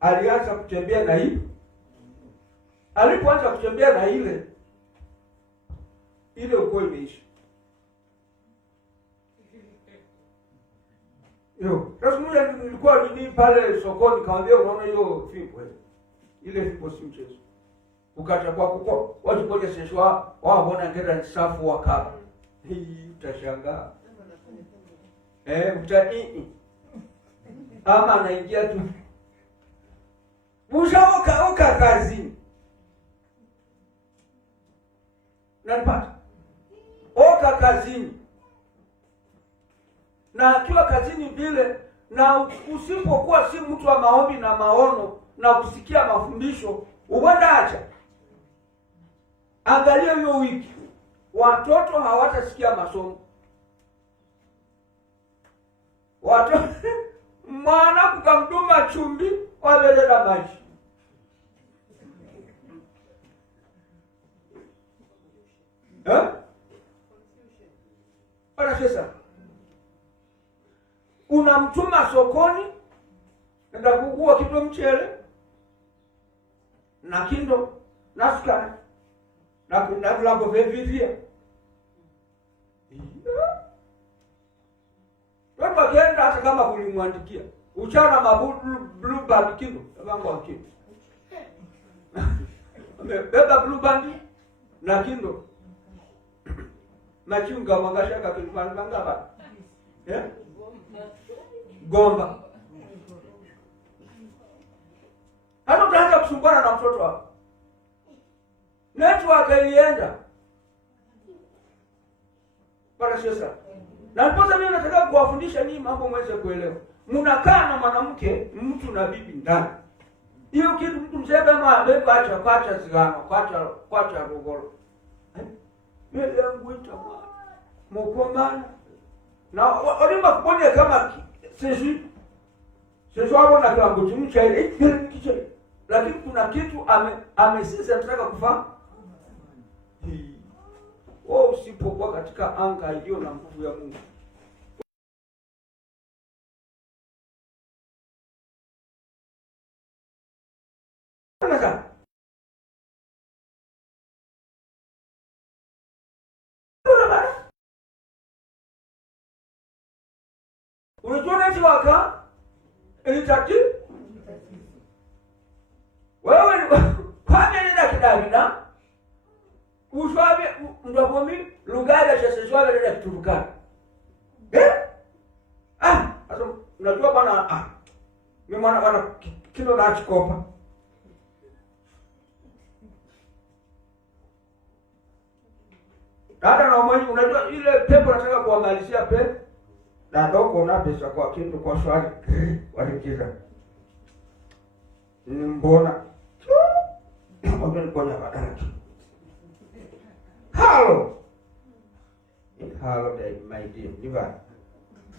Alianza kutembea na hii. Alipoanza kutembea na ile ukoo imeisha. Sasa mmoja nilikuwa pale sokoni, kaambia unaona hiyo fimbo ile fimbo si mchezo. Ukacha kwa kuko watu koja seshwa wao bona ngera safu wakaba. Hii utashangaa. Ama anaingia tu. Mushaoka kazini. Nanipata. Oka kazini. Na akiwa kazini vile, na usipokuwa si mtu wa maombi na maono na kusikia mafundisho, uwenda acha. Angalia hiyo wiki, watoto hawatasikia masomo. Watoto mwana kukamduma chumbi wabelela maji. Para sasa. Unamtuma sokoni, nenda kukua kitu mchele, na kindo nasikana na vilango vyeviria wewe kienda hata kama kulimwandikia uchana mabudu blue band kindo wangu wa kindo beba blue band na kindo machunga mangashaka kilipanga ngaba gomba hata utaanza kusumbana na mtoto wako. Network ilienda. Para sasa. Na ndipo mimi nataka kuwafundisha ninyi mambo mweze kuelewa. Mnakaa na mwanamke, mtu na bibi ndani. Hiyo kitu mtu mzebe mwabeba acha zigano, kwacha rugolo. Mimi yangu itakuwa mkomana. Na walima kuponya kama sisi wao na kiwango chimcha ile kiche. Lakini kuna kitu amesisi anataka kufahamu. Wewe usipokuwa katika anga iliyo na nguvu ya Mungu. Sasa unajua nini waka? Ilitati wewe kwa nini na kidavida ushwabe ndobomi lugha ya shwabe ndio kuturuka sasa unajua bwana mimi bwana kilo na chikopa dada na mwenye unajua ile pepo nataka kuangalizia pepo na ndogo na pesa kwa kitu kwa swali walikiza ni mbona mbona kona badala hello day my dear diva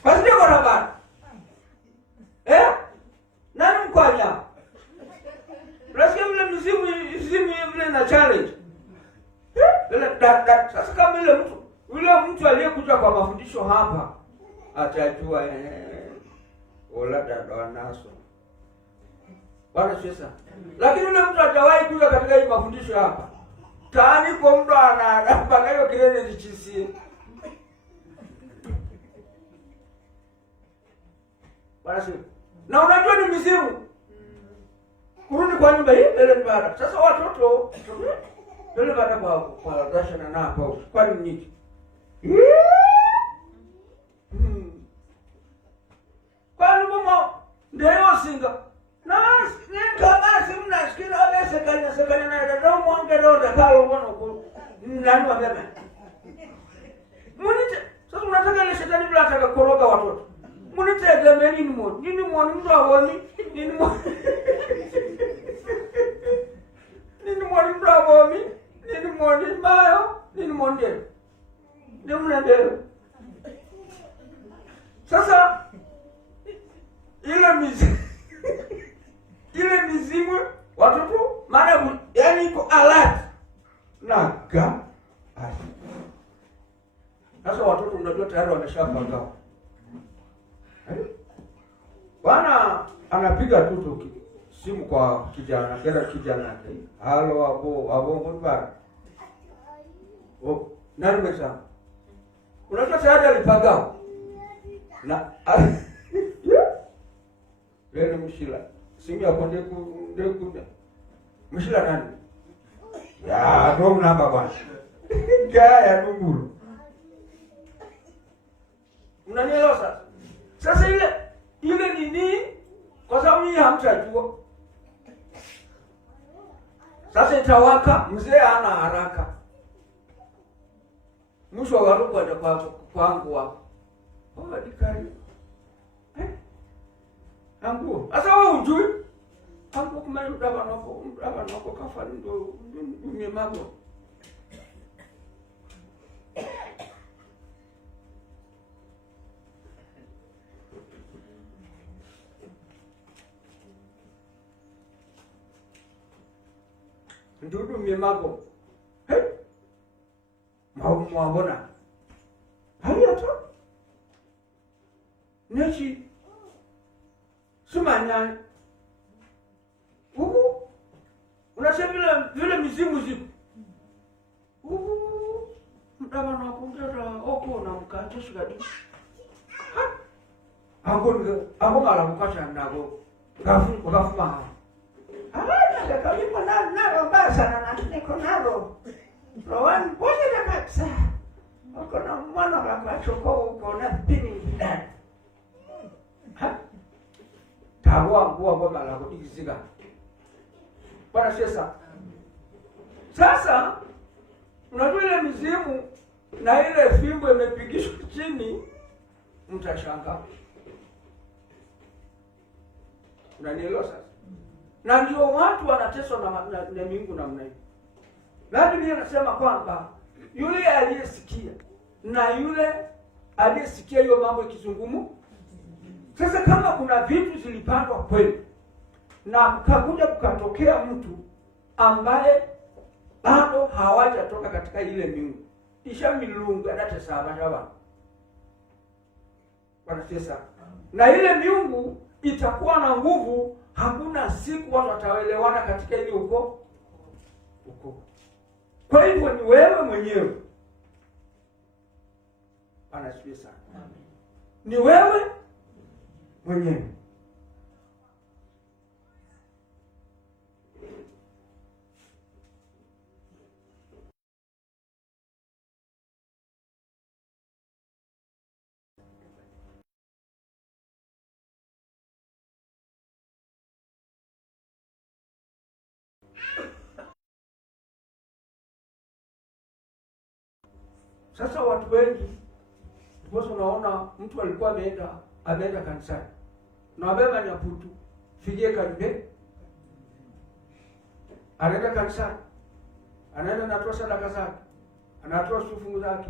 basi ndio bwana nani mkwanya unasikia vile mzimu vile na challenge sasa kama yule mtu aliyekuja kwa mafundisho hapa atajua ola dada naso bwana sasa, lakini yule mtu atawahi kuja katika hii mafundisho hapa tani kwa mtu mpaka hiyo kirene zichisie bwana sasa. Na unajua ni mizimu kurudi kwa nyumba hii ile ni baada sasa watoto ile baada kwa dasha na hapo kwa nini kwani mama ndio singa na kama simna sikira wale sekanya na ndio mwonge ndio kalo mbona huko nani wabebe munite sasa unataka ile shetani bila ataka koroga watoto munite egemeni nini mwoni mtu awoni nini mwoni mtu awoni nini mwoni mayo nini mwoni ndio mnaendelea sasa ile mizimu watoto maana yani iko alert na sasa watoto unajua tayari wameshapanga bwana anapiga tu simu kwa kijana yake halo abo mbona nani mesa unajua tayari alipanga na leo mshila simu yako ndeku mshila nani ya ndo namba bwana kaya nunguru unanielewa sasa ile nini kwa sababu yeye hamtajua sasa itawaka mzee hana haraka mwisho wa roho atakuwa kwangu hapo dikari angu asa wewe ujui angu kama mdaba nako kafa ndo mnyemago ndudu mnyemago mwabona haliato nechi sumanya unasema vile mizimu zipo. Mdama na kuongeza oko na mkantisha gadi. Ako mara mkasha ndago. Gafuma. Ana karibu nalo basa na niko nalo. Rowan pole na kabisa. Uko na mwana wa machoko uko na pini ndani. Tawa kwa mara kudiziga. Bwana sasa. Sasa unajua ile mizimu na ile fimbo imepigishwa chini, mtashangaa. Unanielewa sasa? Na ndio watu wanateswa na miungu namna hiyo. Na Biblia inasema kwamba yule aliyesikia na yule aliyesikia hiyo mambo ikizungumu. Sasa kama kuna vitu zilipandwa kweli na kakuja kukatokea mtu ambaye bado hawajatoka katika ile miungu, isha milungu anatesa abana. Wanatesa. Na ile miungu itakuwa na nguvu, hakuna siku watu wataelewana katika ile uko. Kwa hivyo ni wewe mwenyewe. Anasikia sana. Ni wewe mwenyewe. Sasa watu wengi kwa unaona mtu alikuwa ameenda kanisani. Na abeba nyaputu, figie karibe. Anaenda kanisani. Anaenda anatoa sadaka zake. Anatoa sufungu zake.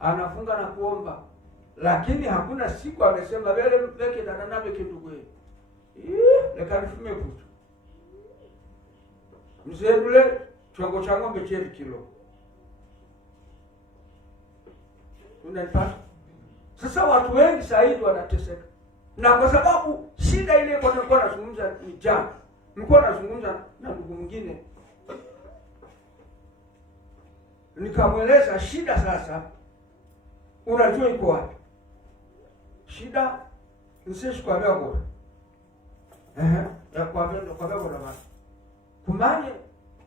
Anafunga na kuomba. Lakini hakuna siku amesema vile mpeke dada nabe kidogo. Lekanifume putu. Mzee yule chongo cha ng'ombe chevi kilo. Unanipata? Sasa watu wengi zaidi wanateseka. Na kwa sababu shida ile kwa nilikuwa nazungumza ni jana. Nilikuwa nazungumza na ndugu mwingine. Nikamweleza shida sasa. Unajua iko wapi? Shida nisishi kwa bego. Ya kwa bego na mama. Kumanye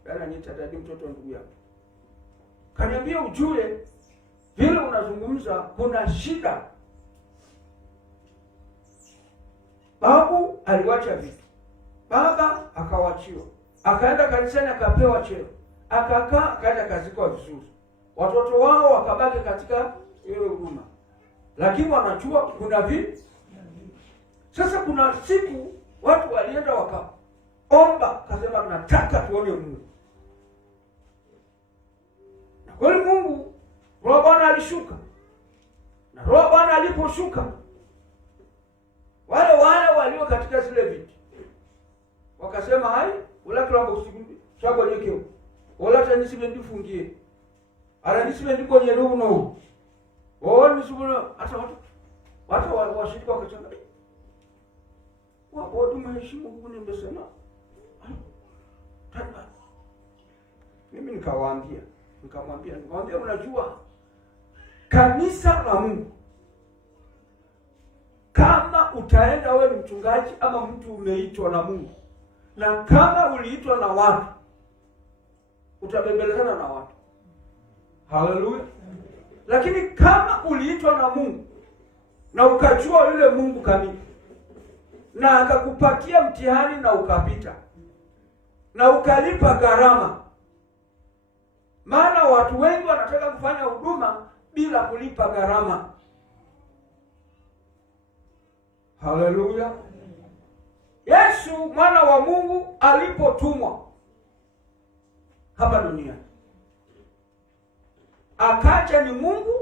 yana nitadadi mtoto ndugu yako. Kaniambia ujue vile unazungumza kuna shida. Babu aliwacha vitu. Baba akawachiwa. Akaenda kanisani akapewa cheo. Akakaa akaenda kazikwa vizuri. Watoto wao wakabaki katika ile huduma. Lakini wanachua kuna vitu. Sasa kuna siku watu walienda wakaomba, kasema tunataka tuone Mungu. Na kweli Mungu, Roho Bwana alishuka. Na Roho Bwana aliposhuka, wale walio katika zile viti wakasema hai, wala kila mtu chagua nyekeo. Wala tanisibe ndifungie. Ara nisibe ndiko nyerubu no. Wao nisubuna hata watu washirika wakachanga. Watu maheshimu Mungu nimesema. Tata. Mimi nikamwambia unajua kanisa la Mungu, kama utaenda wewe ni mchungaji ama mtu umeitwa na Mungu, na kama uliitwa na watu, utabembelezana na watu. Haleluya. Lakini kama uliitwa na Mungu na ukajua yule Mungu kamili na akakupatia mtihani na ukapita na ukalipa gharama, maana watu wengi wanataka kufanya huduma bila kulipa gharama. Haleluya. Yesu mwana wa Mungu alipotumwa hapa duniani, akaja ni Mungu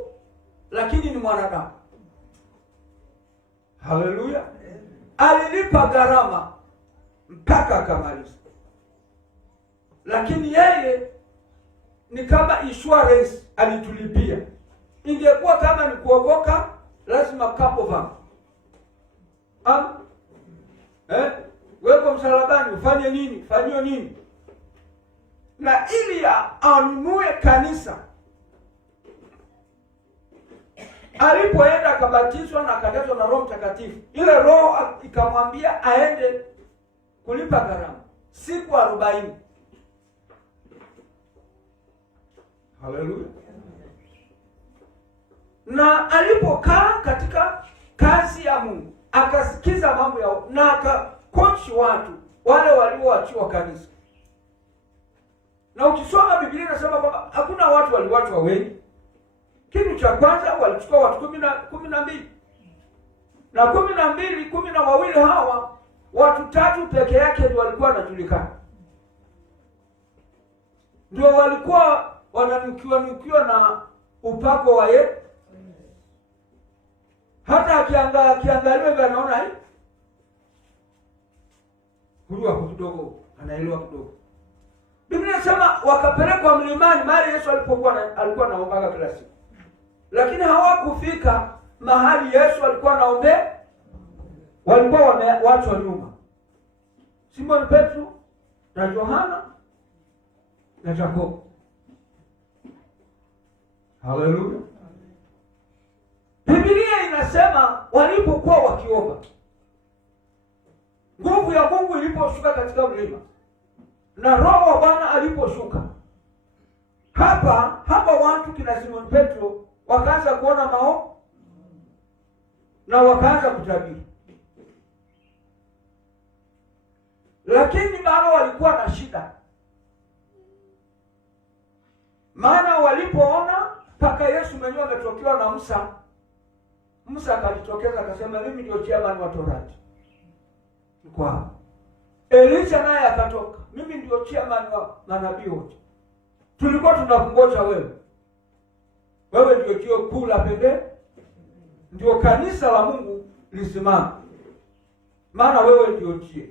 lakini ni mwanadamu. Haleluya. Alilipa gharama mpaka akamaliza. Lakini yeye ni kama insurance alitulipia. Ingekuwa kama ni kuokoka lazima kapovana. Wewe msalabani ufanye nini? Fanyio nini? na ili anunue kanisa. Alipoenda akabatizwa na akajazwa na Roho Mtakatifu, ile Roho ikamwambia aende kulipa gharama siku 40. Haleluya. Na alipokaa katika kazi ya Mungu, akasikiza mambo yao na akakochi watu wale walioachiwa kanisa. Na ukisoma Biblia inasema kwamba hakuna watu waliwachwa wengi. Kitu cha kwanza walichukua watu 12. Na 12 hawa, watu 3 peke yake ndio walikuwa wanajulikana. Ndio walikuwa wananukiwa na upako wa Yesu. Hata akiangaliwa anaona hii. Huyu kidogo anaelewa kidogo. Biblia inasema wakapelekwa mlimani mahali Yesu alikuwa anaomba kila siku. Lakini hawakufika mahali Yesu alikuwa anaombea. Walikuwa wamewachwa nyuma. Simon Petro na Yohana na Yakobo. Haleluya. Biblia inasema walipokuwa wakiomba, nguvu ya Mungu iliposhuka katika mlima na Roho wa Bwana aliposhuka, hapa watu kina Simon Petro wakaanza kuona maono na wakaanza kutabiri. Lakini bado walikuwa na shida. Maana walipoona mpaka Yesu mwenyewe ametokewa na Musa akajitokeza akasema, mimi ndio chairman wa Torati. Kwa Elisha naye akatoka, mimi ndio chairman wa manabii wote. Tulikuwa tunakungoja wewe. Wewe ndio kio kuu la pekee. Ndio kanisa la Mungu lisimama. Maana wewe ndio njia.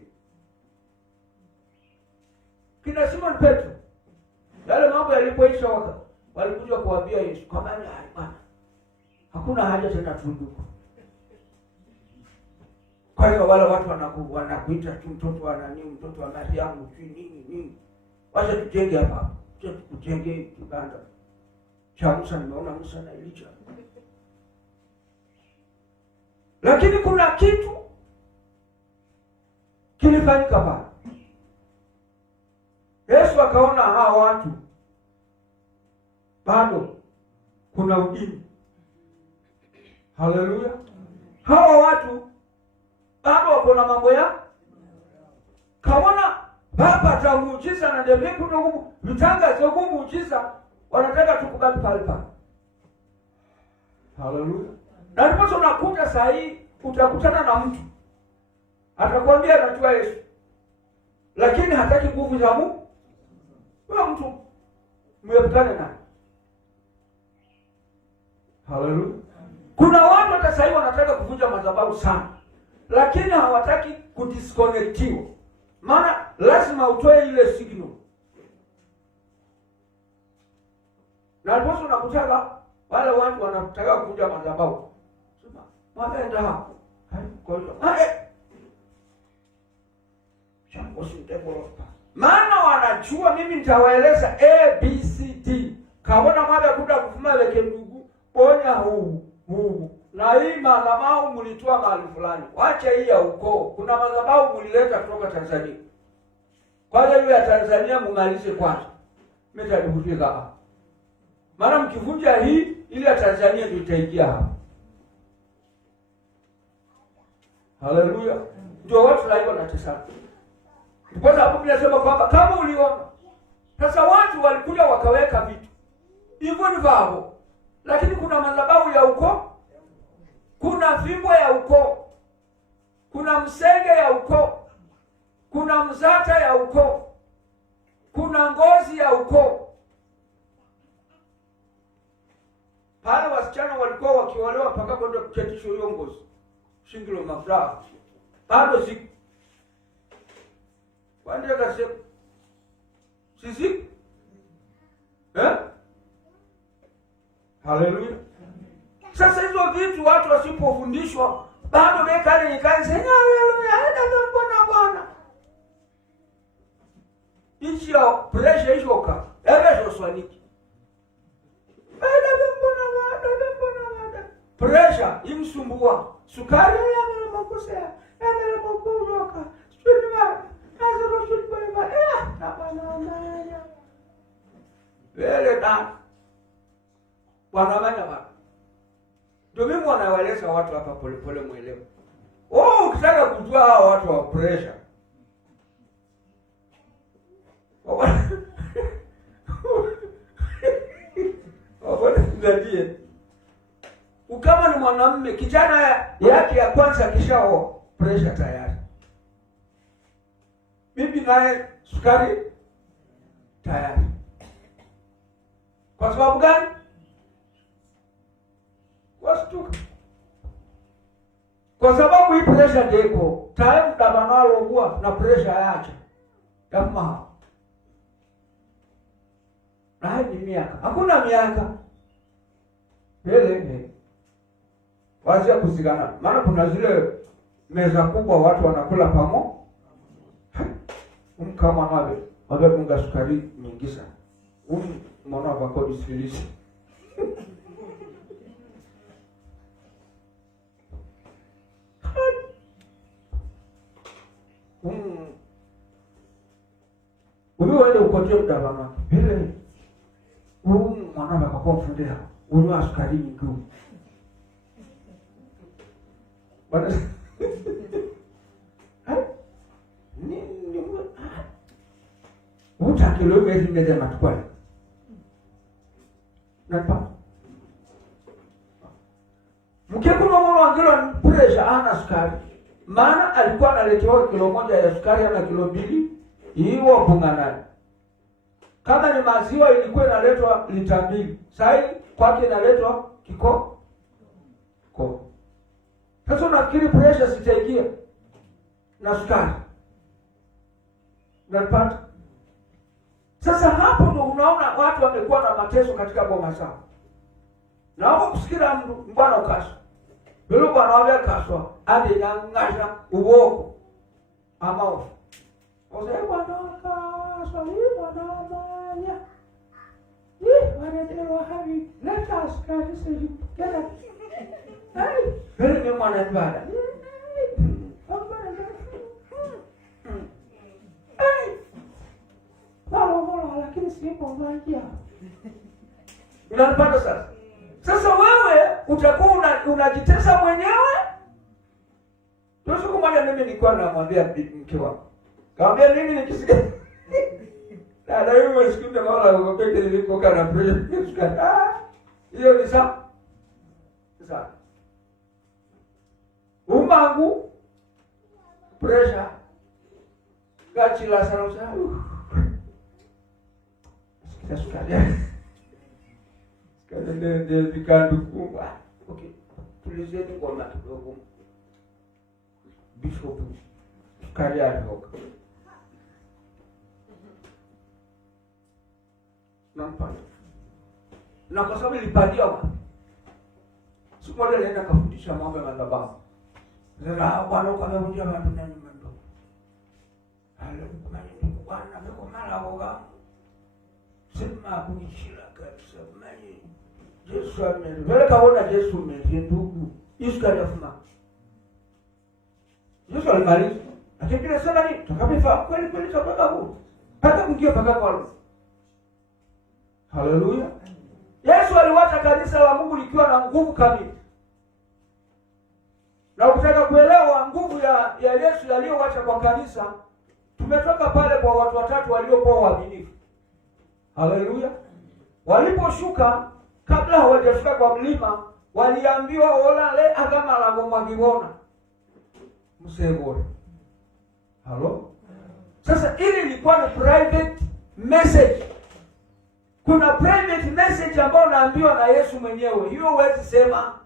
Kina Simon Petro, yale mambo yalipoisha walikuja kuambia Yesu, kwa maana Bwana, hakuna haja tena tuondoke. Kwa hiyo wale watu wanakuita tu mtoto wa nani, mtoto wa Mariamu, nini. Wacha tujenge hapa. Wacha tujenge kibanda cha Musa. Nimeona Musa na Elisha. Lakini kuna kitu kilifanyika pale. Yesu akaona hawa watu bado kuna udini. Haleluya. Hawa watu bado wako na mambo ya kaona baba ta muujiza na ndio kuna huko vitangazo huko muujiza, wanataka tukubaki pale pale. Haleluya. Na ndipo unakuta saa hii utakutana na mtu atakwambia anajua Yesu, lakini hataki nguvu za Mungu. Huyo mtu mwepukane naye. Haleluya. Kuna watu hata sasa hivi wanataka kuvunja madhabahu sana, lakini hawataki kudisconnectiwa. Maana lazima utoe ile signal. Na ndipo unakutaka wale watu wanataka kuvunja madhabahu. Sema, "Mwenda hapo." Kwa hiyo, maana wanajua mimi nitawaeleza ABCD. Kaona mwada kuda kufuma weke ndugu, ponya huu. Na hii madhabahu mlitoa mahali fulani. Wacha hii ya ukoo. Kuna madhabahu mlileta kutoka Tanzania. Kwanza hiyo ya Tanzania mumalize kwanza. Mimi nitakufutia hapa. Maana mkivunja hii, ile ya Tanzania ndio itaingia hapa. Haleluya. Ndio watu leo wanatesana. Kwa sababu Biblia inasema kwamba kama uliona, sasa watu walikuja wakaweka vitu hivyo ni vao, lakini kuna madhabahu ya ukoo, kuna fimbo ya ukoo, kuna msenge ya ukoo, kuna mzata ya ukoo, kuna ngozi ya ukoo. Pale wasichana walikuwa wakiolewa mpaka kwenda kuchetisha hiyo ngozi, shingilo mafraa bado siku Wande kasema sisi Haleluya. Sasa hizo vitu watu wasipofundishwa bado mekani kanisa haleluya hata mbona bwana. ichi ya pressure ishoka ebe joswaniki pressure imsumbua sukari ya makosea ya makuzoka sikuwa azoro sikuwa tabana vile na wanamanya watu ndio mimi wanawaeleza watu hapa polepole muelewe. Ukitaka kujua hao watu wa pressure Ndio. Ukama ni mwanamume kijana yake ya kwanza kishao pressure tayari. Bibi naye sukari tayari. Kwa sababu gani? Wastuka. Kwa sababu hii pressure ndiko time tabanalo huwa na pressure yake. Kama na ni miaka. Hakuna miaka. Hele. Wacha kusigana. Maana kuna zile meza kubwa watu wanakula pamoja. Kama wabe kunga sukari nyingi sana. Mwana wako disilisi. Uliwende ukoje mdabama. Hele. Mwana wako mfundea. Unywa sukari nyingi. Bwana utakilo mwezi ngeze matukwani. Napa. Mkeko mmoja angelo pressure ana sukari. Maana alikuwa analetewa kilo moja ya sukari na kilo 2 hiyo bungana. Kama ni maziwa ilikuwa inaletwa lita 2. Sasa kwake inaletwa kiko. Sasa nafikiri pressure sitaikia na sukari. Unapata? Sasa hapo ndio unaona watu wamekuwa na mateso katika boma zao. Na hapo kusikia mbwana ukasha. Bila bwana wale kaswa, ande nyangasha uboko. Amao. Ose bwana kaswa, bwana manya. Wanadero havi, leta sukari sisi kila. Vile ni mwana ibada. Lakini sipo mwangia. Unapata sasa. Sasa wewe utakuwa unajitesa mwenyewe. Ndio siku moja mimi nilikuwa namwambia mke wangu. Kaambia nini nikisikia. Na leo msikunde mara ukopeke nilipoka na pressure. Hiyo ni sawa. Sasa umangu pressure gachila sana usha sukari ndio vikandu kubwa. Okay, tulizeni kwa matibabu bishop sukari yako nampata na kwa sababu ilipatia wapi siku ile nenda kufundisha mambo ya madhabahu. Sasa bwana kwa sababu ndio watu nani mando. Halo bwana niko mara woga. Sema kunishila kabisa mimi. Yesu ameni. Kaona Yesu mimi ndugu. Yesu kafuma. Yesu alimaliza. Akipita sana ni tukapifa kweli tutatoka huko. Hata kungia paka kwa. Haleluya. Yesu aliwacha kanisa la Mungu likiwa na nguvu kamili. Na ukitaka kuelewa nguvu ya Yesu aliyowacha kwa kanisa, tumetoka pale kwa watu watatu waliokuwa waaminifu. Haleluya. Waliposhuka kabla hawajafika kwa mlima, waliambiwa olale agama la mwagibona. Msebore. Halo? Sasa ili ilikuwa ni private message. Kuna private message ambayo naambiwa na Yesu mwenyewe. Hiyo huwezi sema.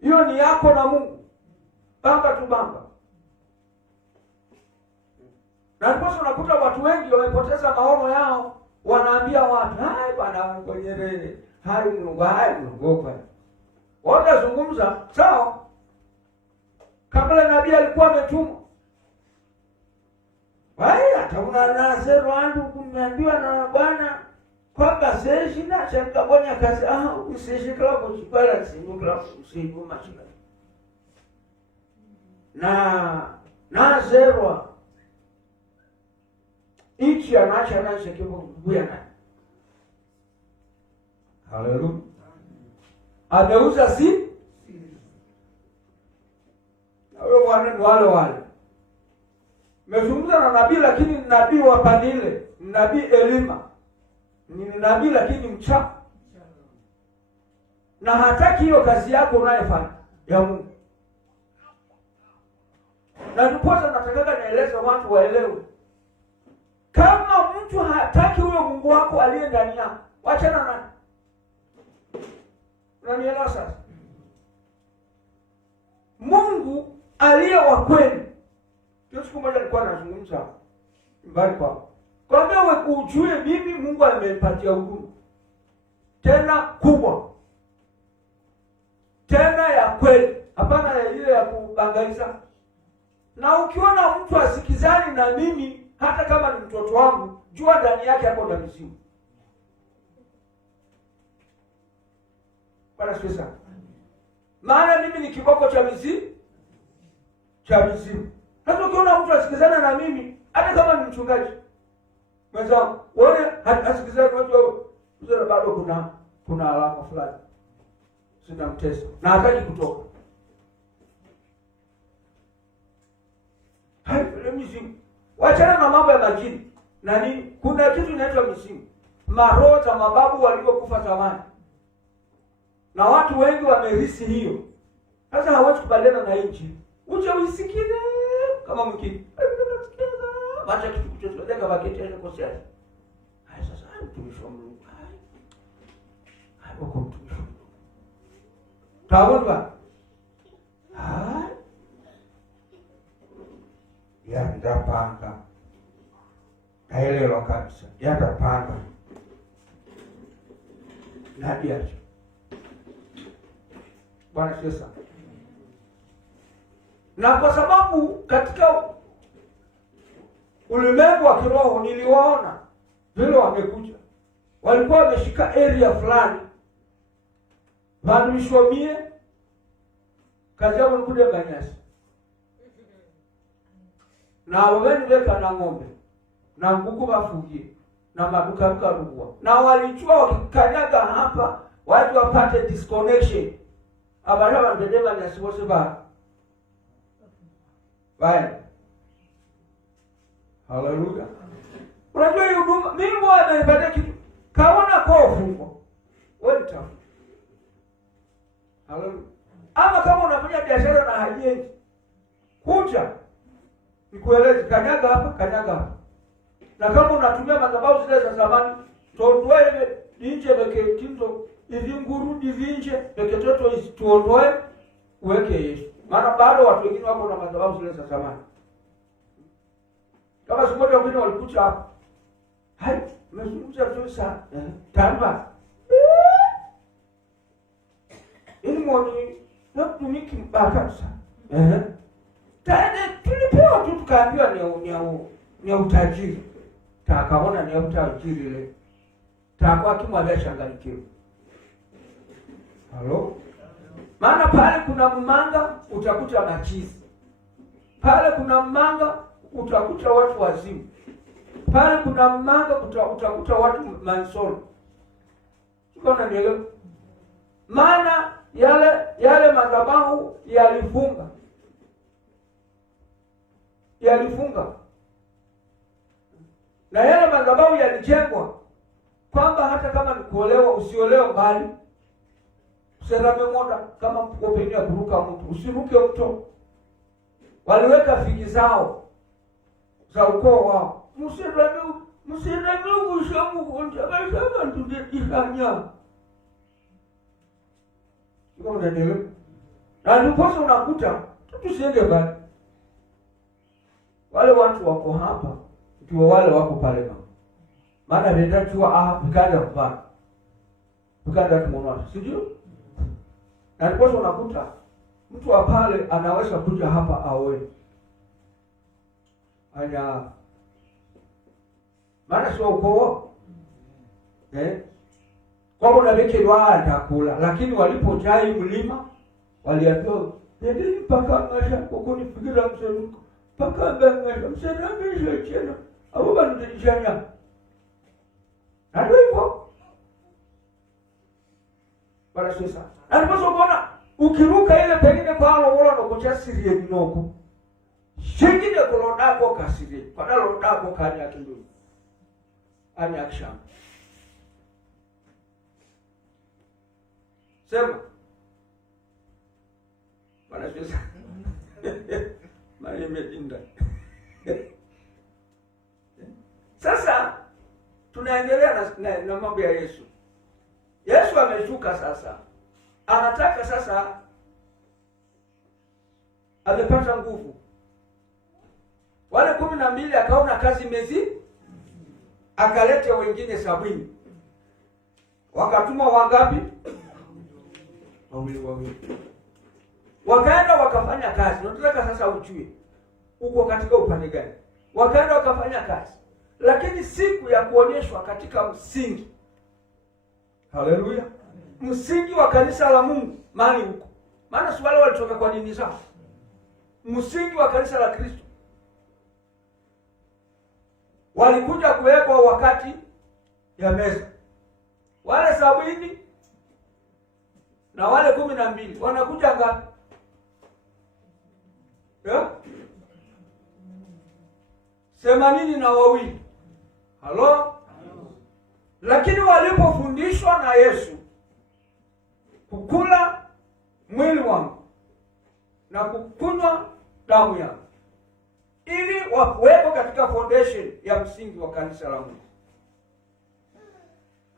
Hiyo ni yako na Mungu. Bamba tu bamba. Na ndipo unakuta watu wengi wamepoteza maono yao, wanaambia watu, "Hai bwana Mungu Nyerere, hai Mungu kwa." Watazungumza, sawa? Kabla nabii alikuwa ametumwa. Wai atauna nasero wandu kumeambiwa na Bwana kwamba seshi na chaka Bwana kazi useshi kala kuchipala simukla usibu machika. Na zerwa ichi anacha na shekimu buya na. Haleluya. Ameuza si? Hayo wale. Mezungumza na nabii lakini nabii wa Panile, nabii Elima. Ni nabii lakini mchafu. Na hataki hiyo kazi yako unayofanya ya Mungu. Na ndiposa nataka nieleze watu waelewe. Kama mtu hataki huyo Mungu wako aliye ndani yako, wachana naye. Unanielewa sasa? Mungu aliye wa kweli. Siku moja nilikuwa nazungumza mbali kwa. Kwambia wewe ujue mimi Mungu amenipatia huduma. Tena kubwa. Tena ya kweli. Hapana ile ya kubangaiza. Na ukiona mtu asikizani na mimi hata kama ni mtoto wangu, jua ndani yake hapo na mizimu. Bwana sasa. Maana mimi ni kiboko cha mizimu. Hata ukiona mtu asikizana na mimi hata kama ni mchungaji. Mwenzangu, wewe asikizana wewe mzee bado kuna alama fulani. Sina mteso. Na hataki kutoka. Ile mizimu. Wachana na mambo ya majini. Nani? Kuna kitu inaitwa mizimu. Maroho za mababu waliokufa zamani. Na watu wengi wamerisi hiyo. Sasa hawezi kubadilika na nchi. Uje usikize kama mwingine. Baada kitu kuchotoleka baketi ile kwa sasa. Hai sasa mtumishi wa Mungu. Hai wako mtumishi. Taomba. Hai. Ya ndapanga. Kaelewa kabisa. Ya ndapanga. Nadia. Bwana Yesu. Na kwa sababu katika ulimwengu wa kiroho niliwaona vile wamekuja. Walikuwa wameshika area fulani. Wanishomie kazi yao nikude banyasi. Na wameniweka na ng'ombe. Na nguku bafugie. Na maduka rugua. Na walichua wakikanyaga hapa watu wapate disconnection. Abana bandedema na sibose ba. Bye. Haleluya. Unajua hiyo huduma mimi bwana nipate kitu. Kaona kofu. Wewe tafu. Haleluya. Ama kama unafanya biashara na hajeji. Kuja. Nikueleze kanyaga hapa. Na kama unatumia madhabahu zile za zamani, tuondoe nje peke tindo hivi nguru divinje peke toto tuondoe uweke Yesu. Maana bado watu wengine wako na madhabahu zile za zamani. Kama siku moja wengine walikuja hapa. Hai, mmezungumza vizuri sana. Tamba. Ili mwoni na kutumiki mpaka sana. Tena tulipewa tu tukaambiwa ni utajiri. Takaona ni utajiri ile. Takwa kimwambia changanyikiwa. Halo? Maana pale kuna mmanga utakuta machizi. Pale kuna mmanga utakuta watu wazimu. Pale kuna mmanga utakuta watu mansoro. Unaona ndio? Maana yale madhabahu yalifunga. Na yale madhabahu yalijengwa kwamba hata kama ni kuolewa usiolewe mbali. Userame moda kama kupenia kuruka mtu, usiruke mto. Waliweka fiki zao za ukoo wao. Msirame ushamu kunja kama ndudikanya. Sio unaelewa? Na ndipo unakuta tusiende mbali. Wale watu wako hapa ndio wale wako pale mama. Maana nenda chua vikaja mpaka. Vikaja tumeona. Sijui? Na ndipo unakuta mtu wa pale anaweza kuja hapa aoe. maana sio ukoo kwamba unawekelwa atakula. Lakini walipojai mlima waliambiwa nendeni mpaka Ngasha kukunifikiria mseruko mpaka Ngasha msenamisha tena au banijanya. Ndio hivyo. Bwana sasa. Aliposo kuona ukiruka ile pengine kwa wala nokucha sirie binoko. Shingine kulodako kasiri. Kwa lodako kani akindu. Ani action. Sema. Bwana sasa. Mali imedinda. Sasa tunaendelea na mambo ya Yesu. Yesu ameshuka sasa. Anataka sasa, amepata nguvu. Wale 12 akaona kazi mezi, akaleta wengine 70. Wakatuma wangapi? Wawili. Wakaenda wakafanya kazi. Nataka sasa ujue uko katika upande gani. Wakaenda wakafanya kazi. Lakini siku ya kuonyeshwa katika msingi. Haleluya. Msingi wa kanisa la Mungu mali huko. Maana si wale walitoka kwa dini zao. Msingi wa kanisa la Kristo walikuja kuwekwa wakati ya meza. Wale 70 na wale 12 wanakuja ngapi? Ya? 82. Halo? Lakini walipofundishwa na Yesu kukula mwili wangu na kukunywa damu yangu, ili wakuwepo katika foundation ya msingi wa kanisa la Mungu,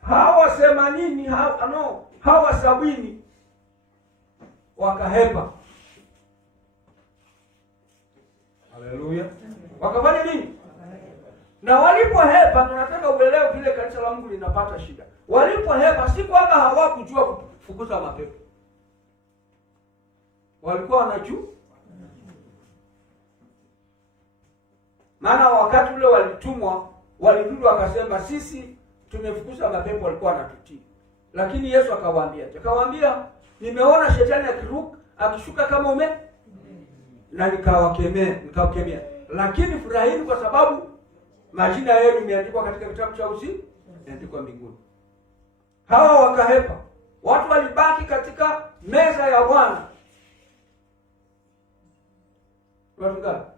hawa 80 hawa 70 wakahepa. Haleluya. Wakafanya nini? Na walipohepa, tunataka uelewe vile kanisa la Mungu linapata shida. Walipohepa si kwamba hawakujua kufukuza mapepo. Walikuwa wanajua. Maana wakati ule walitumwa, walirudi wakasema sisi tumefukuza mapepo, walikuwa wanatutii. Lakini Yesu akawaambia, nimeona shetani akishuka kama ume na nikawakemea. Lakini furahini kwa sababu majina yenu yameandikwa katika kitabu cha uzima, yameandikwa mbinguni. Hawa wakahepa. Watu walibaki katika meza ya Bwana. Watu ngapi?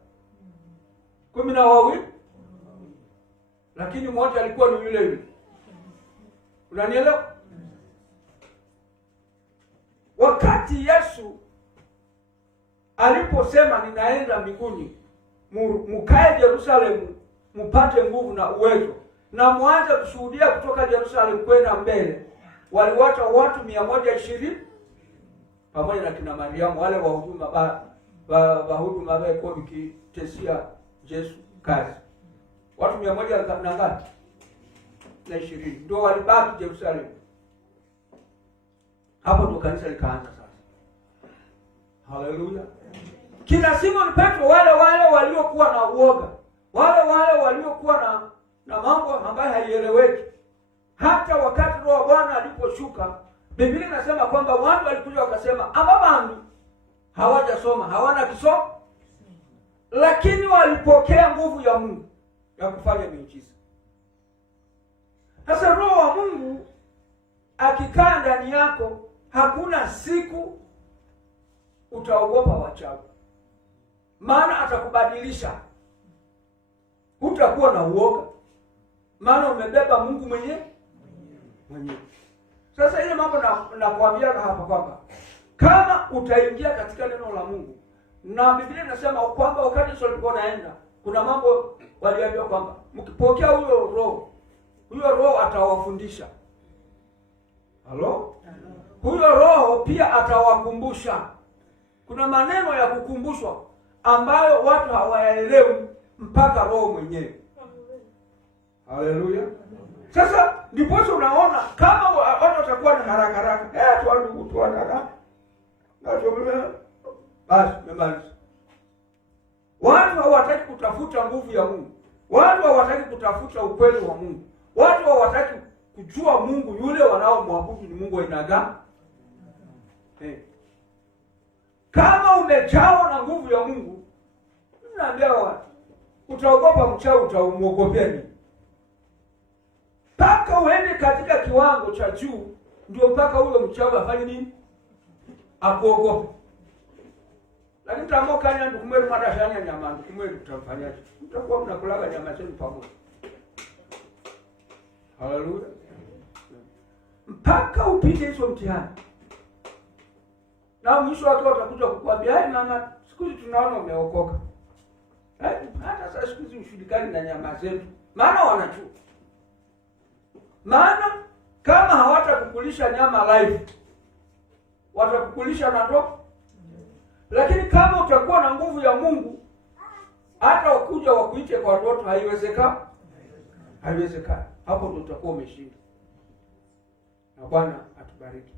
12. Lakini mmoja alikuwa ni yule. Unanielewa? Wakati Yesu aliposema ninaenda mbinguni, mkae Yerusalemu mpate nguvu na uwezo, na mwanze kushuhudia kutoka Yerusalemu kwenda mbele, waliwacha watu 120 pamoja na kina Mariamu, wale wahuduma wao vikitesia Yesu kazi. Watu 100 na ngapi? Na 20 ndio walibaki Yerusalemu. Hapo ndo kanisa likaanza sasa. Haleluya. Kina Simon Petro, wale waliokuwa na uoga, wale waliokuwa na mambo ambayo haieleweki. Hata wakati Roho wa Bwana aliposhuka, Biblia inasema kwamba watu walikuja wakasema, "Aba bandu hawajasoma, hawana kisomo." Lakini walipokea nguvu ya Mungu ya kufanya miujiza. Sasa Roho wa Mungu akikaa ndani yako, hakuna siku utaogopa wachawi. Maana atakubadilisha. Hutakuwa na uoga. Maana umebeba Mungu mwenyewe. Sasa ile mambo nakwambia hapa kwamba kama utaingia katika neno la Mungu, na Biblia inasema kwamba wakati Yesu alikuwa anaenda, kuna mambo waliambiwa kwamba mkipokea huyo roho atawafundisha. Halo? Huyo roho pia atawakumbusha. Kuna maneno ya kukumbushwa ambayo watu hawayaelewi mpaka roho mwenyewe. Haleluya. Sasa ndipo unaona kama watu watakuwa na haraka tu haraka. Basi memaliza. Watu hawataki kutafuta nguvu ya Mungu. Watu hawataki kutafuta ukweli wa Mungu. Watu hawataki kujua Mungu yule wanaomwabudu ni Mungu aina gani. Kama umejawa na nguvu ya Mungu, naambia watu, utaogopa mchawi, utamuogopea nini? Mpaka uende katika kiwango cha juu, ndio mpaka huyo mchawi afanye nini? Akuogope. Lakini tamoka nya ndukumweru madashanya nyama ndukumweru tutamfanyaje? Mtakuwa mnakulaga nyama zenu pamoja. Haleluya. Mpaka upite hizo mtihani. Na mwisho wake watakuja kukwambia, "Hai mama, siku hizi tunaona umeokoka." Hata sasa siku hizi ushirikani na nyama zetu. Maana wanajua. Maana kama hawatakukulisha nyama live, watakukulisha na ndoto. Lakini kama utakuwa na nguvu ya Mungu, hata wakuja wakuite kwa ndoto haiwezekani. Haiwezekani. Hapo ndio utakuwa umeshinda. Na Bwana atubariki.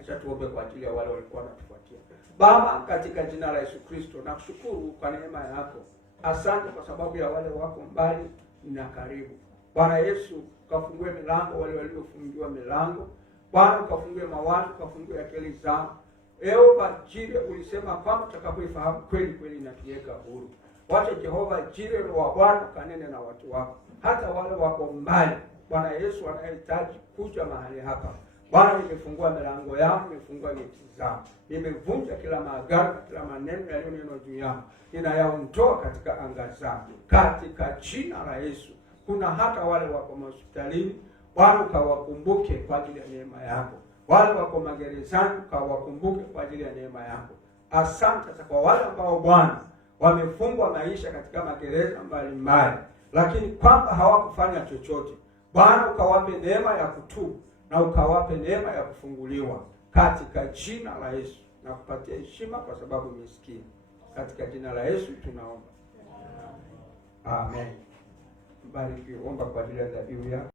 Acha tuombe kwa ajili ya wale walikuwa wanatufuatia. Baba, katika jina la Yesu Kristo, nakushukuru kwa neema yako. Asante kwa sababu ya wale wako mbali na karibu. Bwana Yesu, ukafungue milango wale waliofungiwa milango. Bwana, ukafungue mawazo, ukafungue akili zao. Jehova Jireh, ulisema kwamba tutakapoifahamu kweli kweli inatuweka huru. Wacha Jehova Jireh, Roho wa Bwana kanene na watu wako. Hata wale wako mbali, Bwana Yesu, wanahitaji kuja mahali hapa. Bwana, nimefungua milango yao, nimefungua geti zao. Nimevunja kila maagano, kila maneno yaliyonenwa juu yao. Ninayaondoa katika anga zao. Katika jina la Yesu. Kuna hata wale wako hospitalini, Bwana ukawakumbuke kwa ajili ya neema yako. Wale wako magerezani, ukawakumbuke kwa ajili ya neema yako. Asante kwa wale ambao Bwana wamefungwa maisha katika magereza mbalimbali, lakini kwamba hawakufanya chochote. Bwana ukawape neema ya kutubu na ukawape neema ya kufunguliwa katika jina la Yesu, na kupatia heshima kwa sababu umesikia. Katika jina la Yesu tunaomba. Amen. Mbarikiwe. Omba kwa ajili ya dhabihu yako.